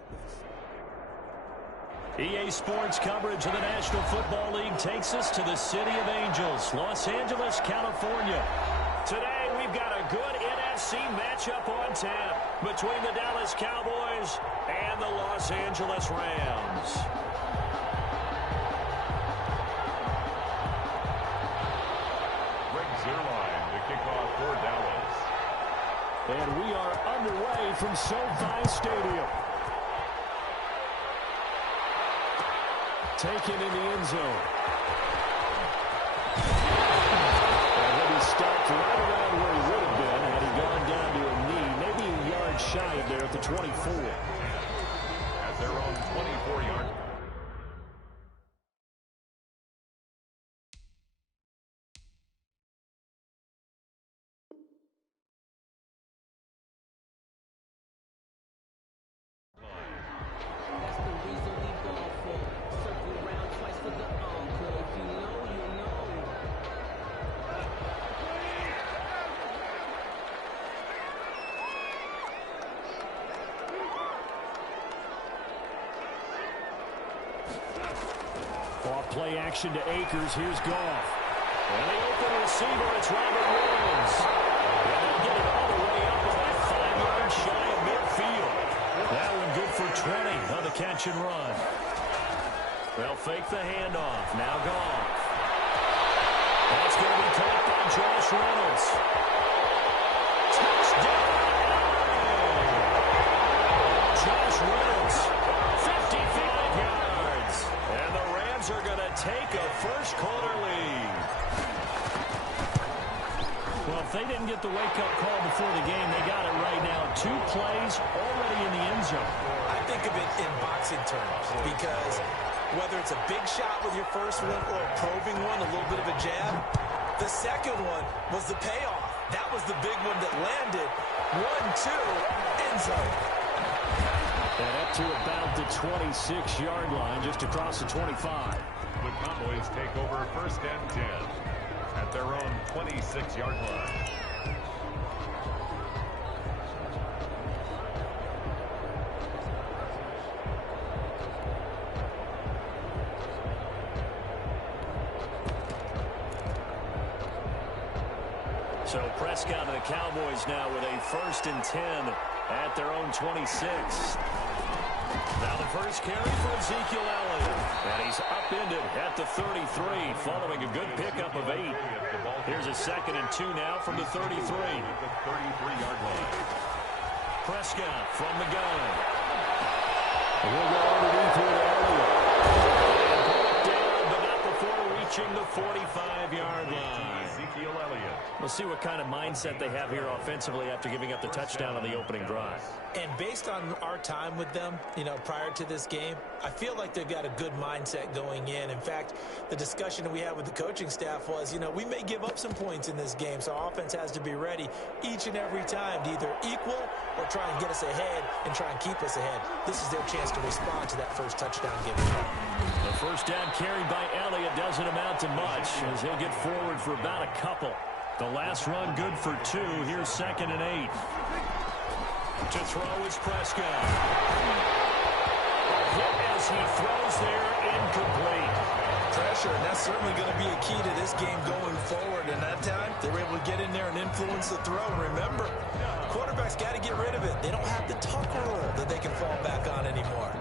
EA Sports coverage of the National Football League takes us to the City of Angels, Los Angeles, California. Today, we've got a good NFC matchup on tap between the Dallas Cowboys and the Los Angeles Rams. Greg Zuerlein to kick off for Dallas. And we are underway from SoFi Stadium. Taken in the end zone. And he'll be stopped right around where he would have been had he gone down to a knee, maybe a yard shy of there at the 24. At their own 24-yard. Off play action to Akers. Here's Goff. And the open receiver, it's Robert Williams. And they'll get it all the way up about 5 yards shy of midfield. That one good for 20 on the catch and run. They'll fake the handoff. Now Goff. That's going to be caught by Josh Reynolds. Touchdown! Josh Reynolds, 55 yards. And the Rams are going to take a first-quarter lead. Well, if they didn't get the wake-up call before the game, they got it right now. 2 plays already in the end zone. I think of it in boxing terms because whether it's a big shot with your first one or a probing one, a little bit of a jab, the second one was the payoff. That was the big one that landed. 1-2, end zone. And up to about the 26-yard line, just across the 25. The Cowboys take over first and 10 at their own 26-yard line. So Prescott and the Cowboys now with a first and 10 at their own 26. Now the first carry for Ezekiel Elliott. And he's upended at the 33 following a good pickup of 8. Here's a 2nd and 2 now from the 33. The 33-yard line. Prescott from the gun. And we'll go underneath here to Elliott. And brought down, but not before reaching the 45-yard line. Ezekiel Elliott. We'll see what kind of mindset they have here offensively after giving up the touchdown on the opening drive. And based on our time with them, prior to this game, I feel like they've got a good mindset going in. In fact, the discussion that we had with the coaching staff was, we may give up some points in this game, so our offense has to be ready each and every time to either equal or try and get us ahead and try and keep us ahead. This is their chance to respond to that first touchdown given up. The first down carried by Elliott doesn't amount to much as he'll get forward for about a couple. The last run good for 2. Here's 2nd and 8. To throw is Prescott. Hit as he throws there, incomplete. Pressure, and that's certainly going to be a key to this game going forward. And that time, they were able to get in there and influence the throw. Remember, quarterbacks got to get rid of it. They don't have the Tucker rule that they can fall back on anymore.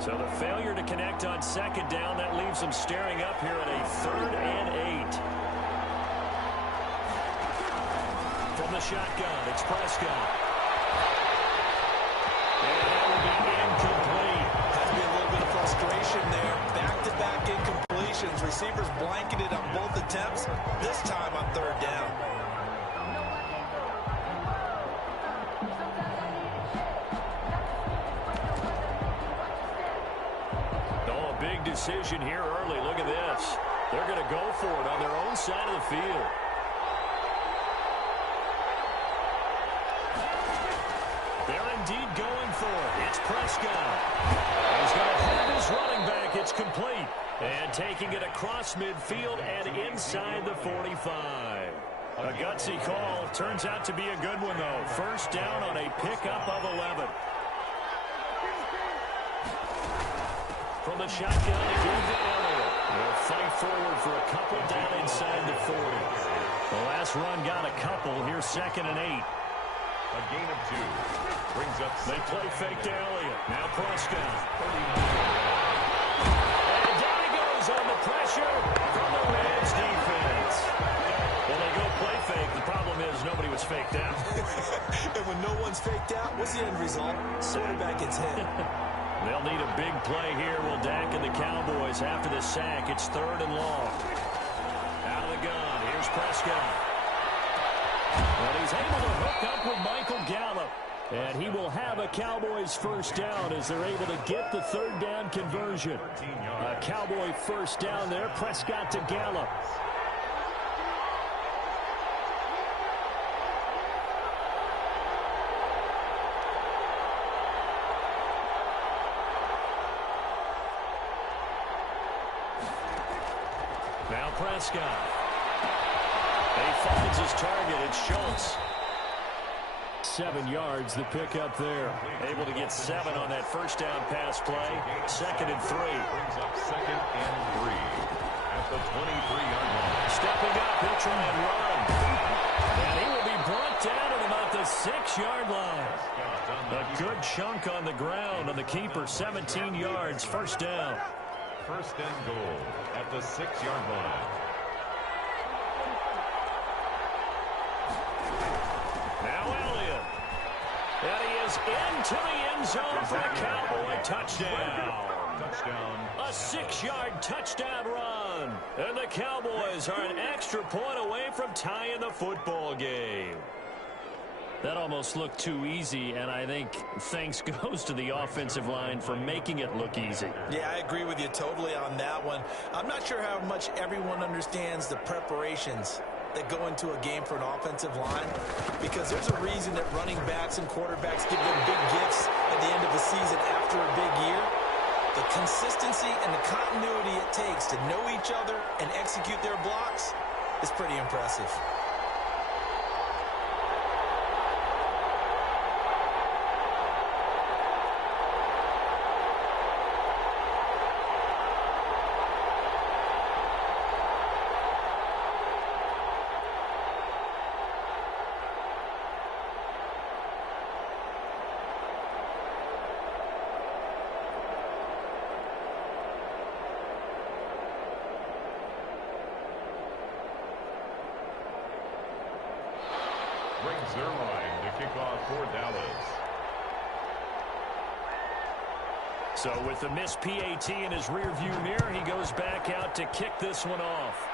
So the failure to connect on 2nd down, that leaves them staring up here at a 3rd and 8. From the shotgun, it's Prescott. And that will be incomplete. Has to be a little bit of frustration there. Back-to-back incompletions. Receivers blanketed on both attempts. This time on 3rd down. Oh, a big decision here early. Look at this. They're going to go for it on their own side of the field. They're indeed going for it. It's Prescott. He's going to have his running back. It's complete. And taking it across midfield and inside the 45. A gutsy call. Turns out to be a good one, though. First down on a pickup of 11. From the shotgun, they give to Elliott. They'll fight forward for a couple down inside the 40. The last run got a couple. Here's 2nd and 8. A gain of 2. Brings up. They play fake to Elliott. Now Prescott. And down he goes on the pressure from the Rams defense. Well, they go play fake. The problem is nobody was faked out. And when no one's faked out, what's the end result? Quarterback gets hit. They'll need a big play here. Will Dak and the Cowboys after the sack. It's 3rd and long. Out of the gun. Here's Prescott. Well, he's able to hook up with Michael Gallup. And he will have a Cowboys first down as they're able to get the 3rd down conversion. A Cowboy first down there. Prescott to Gallup. Now Prescott. He finds his target. It's Schultz. 7 yards, the pickup there. Able to get 7 on that first down pass play. 2nd and 3. Brings up 2nd and 3 at the 23-yard line. Stepping up, he'll try and run. And he will be brought down at about the 6-yard line. A good chunk on the ground on the keeper. 17 yards, first down. 1st and goal at the 6-yard line. Now Elliott. And he is into the end zone for a Cowboy touchdown. Touchdown. A 6-yard touchdown run. And the Cowboys are an extra point away from tying the football game. That almost looked too easy, and I think thanks goes to the offensive line for making it look easy. Yeah, I agree with you totally on that one. I'm not sure how much everyone understands the preparations that go into a game for an offensive line, because there's a reason that running backs and quarterbacks give them big gifts at the end of the season after a big year. The consistency and the continuity it takes to know each other and execute their blocks is pretty impressive. Greg Zuerlein to kick off for Dallas. So with the missed PAT in his rearview mirror, he goes back out to kick this one off.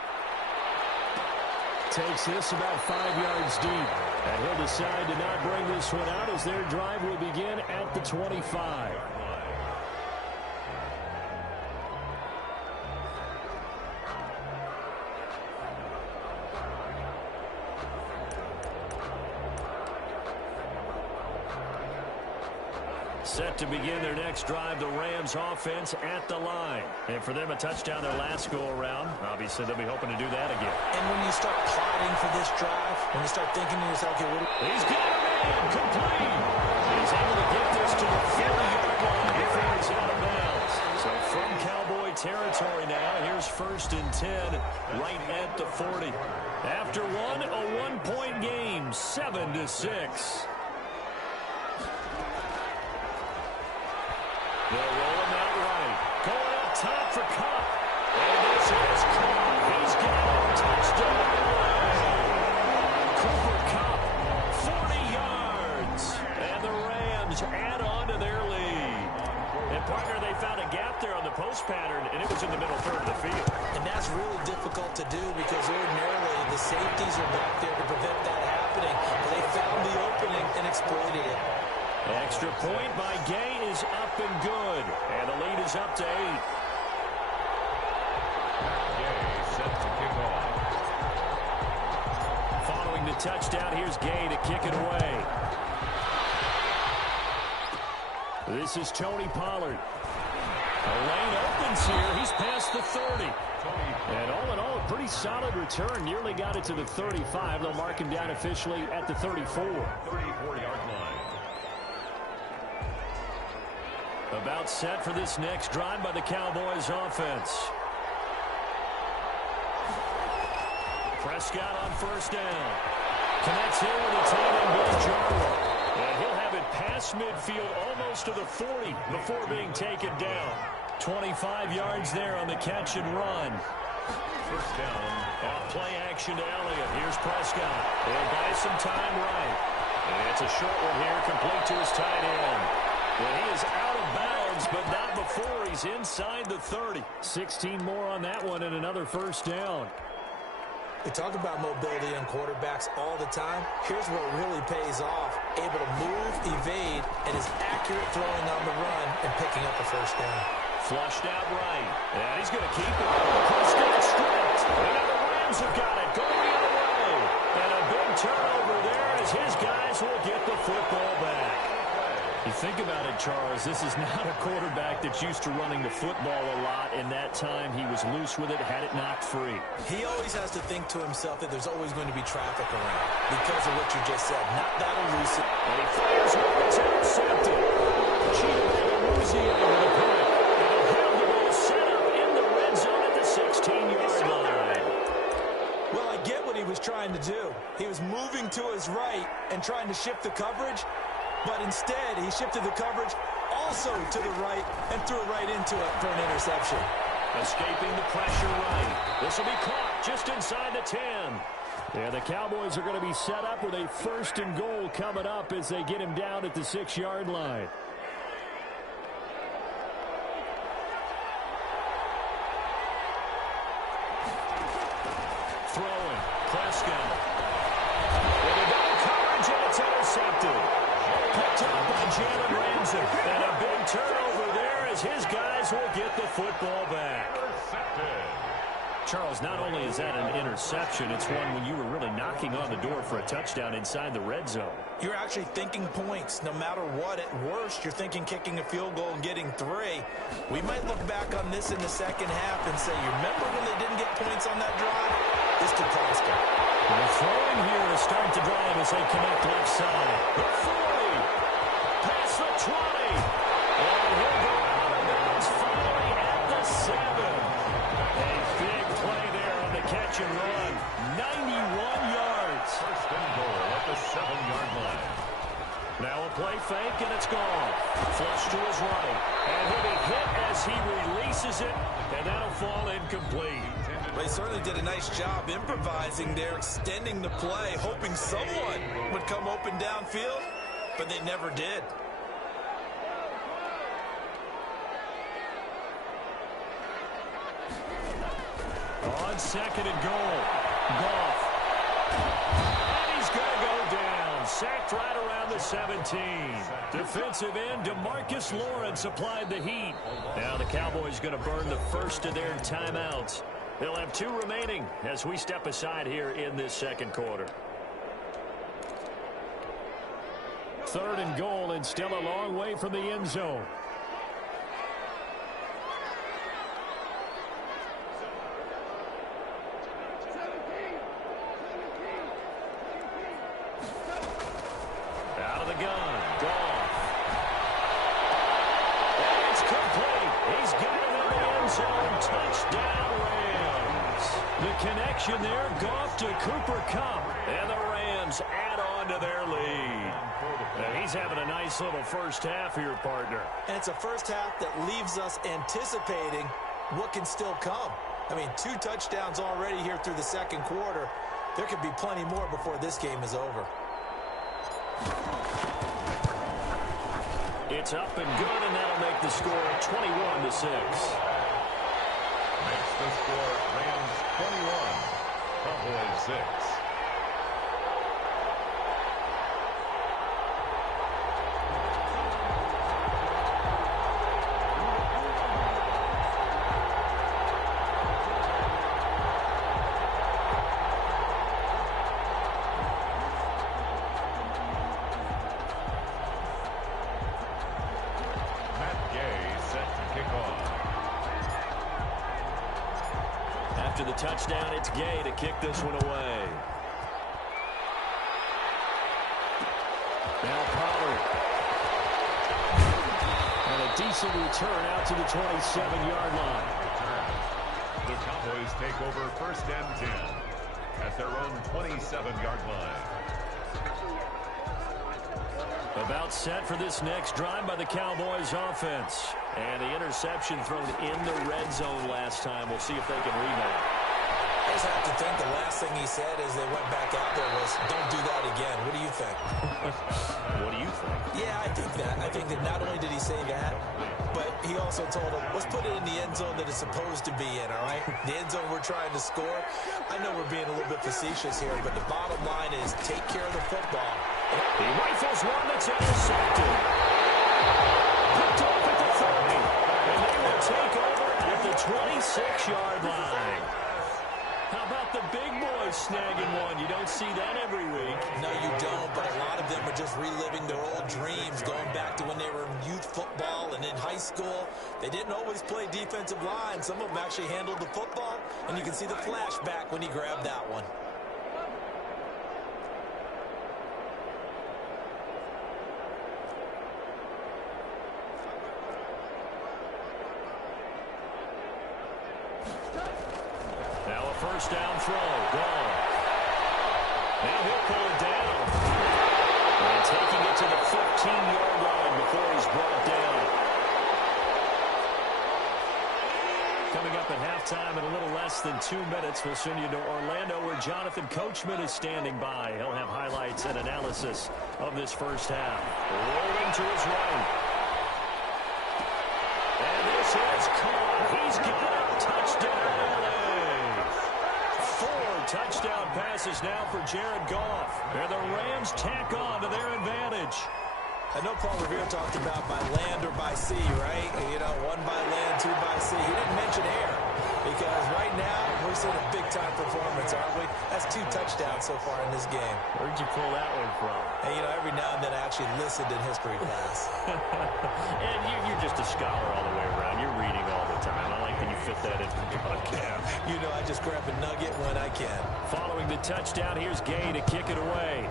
Takes this about 5 yards deep. And he'll decide to not bring this one out as their drive will begin at the 25. Set to begin their next drive, the Rams offense at the line. And for them, a touchdown their last go-around. Obviously, they'll be hoping to do that again. And when you start plotting for this drive, when you start thinking to yourself, okay, He's got a man complete. He's able to get this to the 40-yard line before he's out of bounds. So from Cowboy territory now, here's 1st and 10 right at the 40. After one, a one-point game, 7-6. They'll roll him out right. Going up top for Kupp. And this is Kupp. He's got a touchdown. Cooper Kupp, 40 yards. And the Rams add on to their lead. And, partner, they found a gap there on the post pattern, and it was in the middle third of the field. and that's really difficult to do because ordinarily the safeties are back there to prevent that happening. But they found the opening and exploited it. Extra point by Gay is up and good. And the lead is up to 8. Gay touchdown. Here's Gay to kick it away. This is Tony Pollard. The lane opens here. He's past the 30. And all in all, a pretty solid return. Nearly got it to the 35. They'll mark him down officially at the 34. 34-yard line. About set for this next drive by the Cowboys offense. Prescott on first down. Connects here with a tight end, Billy Jarwell. And he'll have it past midfield almost to the 40 before being taken down. 25 yards there on the catch and run. First down. Off play action to Elliott. Here's Prescott. He'll buy some time right. And it's a short one here, complete to his tight end. Well, he is out of bounds, but not before he's inside the 30. 16 more on that one and another first down. We talk about mobility on quarterbacks all the time. Here's where it really pays off. Able to move, evade, and is accurate throwing on the run and picking up a first down. Flushed out right. And he's going to keep it. Prescott stripped. And now the Rams have got it. Going the other way. And a big turnover there as his guys will get the football back. You think about it, Charles, this is not a quarterback that's used to running the football a lot. In that time, he was loose with it, had it knocked free. He always has to think to himself that there's always going to be traffic around because of what you just said. Not that elusive. And he fires one. It's intercepted. Cheetah Louisiana with a pick. And he'll have the ball set up in the red zone at the 16-yard line. Well, I get what he was trying to do. He was moving to his right and trying to shift the coverage. But instead, he shifted the coverage also to the right and threw it right into it for an interception. Escaping the pressure right. This will be caught just inside the 10. Yeah, the Cowboys are going to be set up with a first and goal coming up as they get him down at the 6-yard line. Throwing. Prescott. With a double coverage, and it's intercepted. Picked up by Jalen Ramsey. And a big turnover there as his guys will get the football back. Charles, not only is that an interception, it's one when you were really knocking on the door for a touchdown inside the red zone. You're actually thinking points. No matter what, at worst, you're thinking kicking a field goal and getting 3. We might look back on this in the second half and say, you remember when they didn't get points on that drive? This could cost them. They're throwing here to start the drive as they connect left side. The 40. Past the 20. And he'll go out of bounds finally at the 7. A big play there on the catch and run. 91 yards. First and goal at the 7-yard line. Now a play fake, and it's gone. Flush to his right. And he'll be hit as he releases it, and that'll fall incomplete. They certainly did a nice job improvising there, extending the play, hoping someone would come open downfield, but they never did. On second and goal, Goff. And he's going to go down. Sacked right around the 17. Defensive end DeMarcus Lawrence applied the heat. Now the Cowboys going to burn the first of their timeouts. They'll have 2 remaining as we step aside here in this second quarter. Third and goal, and still a long way from the end zone. Out of the gun. Goff. And it's complete. He's got it in the end zone. Touchdown, Rams. The connection there, Goff to Cooper Kupp. And the Rams add on to their lead. And he's having a nice little first half here, partner. And it's a first half that leaves us anticipating what can still come. I mean, 2 touchdowns already here through the second quarter. There could be plenty more before this game is over. It's up and good, and that'll make the score 21-6. Makes the score Rams 21, Cowboys 6. After the touchdown, it's Gay to kick this one away. Now Pollard. And a decent return out to the 27-yard line. The Cowboys take over first and 10 at their own 27-yard line. About set for this next drive by the Cowboys offense. And the interception thrown in the red zone last time. We'll see if they can rebound. I just have to think the last thing he said as they went back out there was, don't do that again. What do you think? What do you think? Yeah, I think that. I think that not only did he say that, but he also told him, let's put it in the end zone that it's supposed to be in, all right? The end zone we're trying to score. I know we're being a little bit facetious here, but the bottom line is take care of the football. He rifles one that's intercepted. Picked off at the 30. And they will take over at the 26-yard line. How about the big boys snagging one? You don't see that every week. No, you don't, but a lot of them are just reliving their old dreams, going back to when they were in youth football and in high school. They didn't always play defensive line. Some of them actually handled the football, and you can see the flashback when he grabbed that one. First down throw, gone. Now he'll pull it down. And taking it to the 15-yard line before he's brought down. Coming up at halftime in a little less than 2 minutes, we'll send you to Orlando where Jonathan Coachman is standing by. He'll have highlights and analysis of this first half. Rolling to his right. And this is caught. He's got it. Touchdown. Touchdown passes now for Jared Goff. And the Rams tack on to their advantage. I know Paul Revere talked about by land or by sea, right? You know, one by land, two by sea. He didn't mention air because right now we're seeing a big-time performance, aren't we? That's 2 touchdowns so far in this game. Where'd you pull that one from? And, you know, every now and then I actually listened in history class. And you're just a scholar all the way around. You're reading all the time. I like that you fit that into the broadcast. You know, I just grab a nugget when I can. Following the touchdown, here's Gay to kick it away.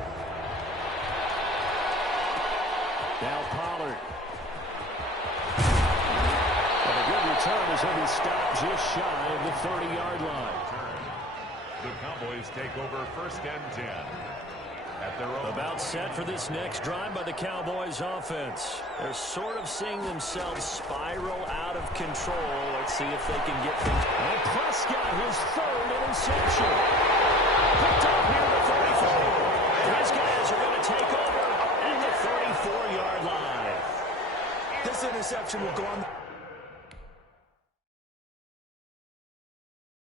Now Pollard. And a good return as he'll be stopped just shy of the 30-yard line. The Cowboys take over first and 10. At their own. About set for this next drive by the Cowboys offense. They're sort of seeing themselves spiral out of control. Let's see if they can get things. And Prescott, his 3rd interception. Picked up here at the 34. These guys are going to take over at the 34-yard line. This interception will go on.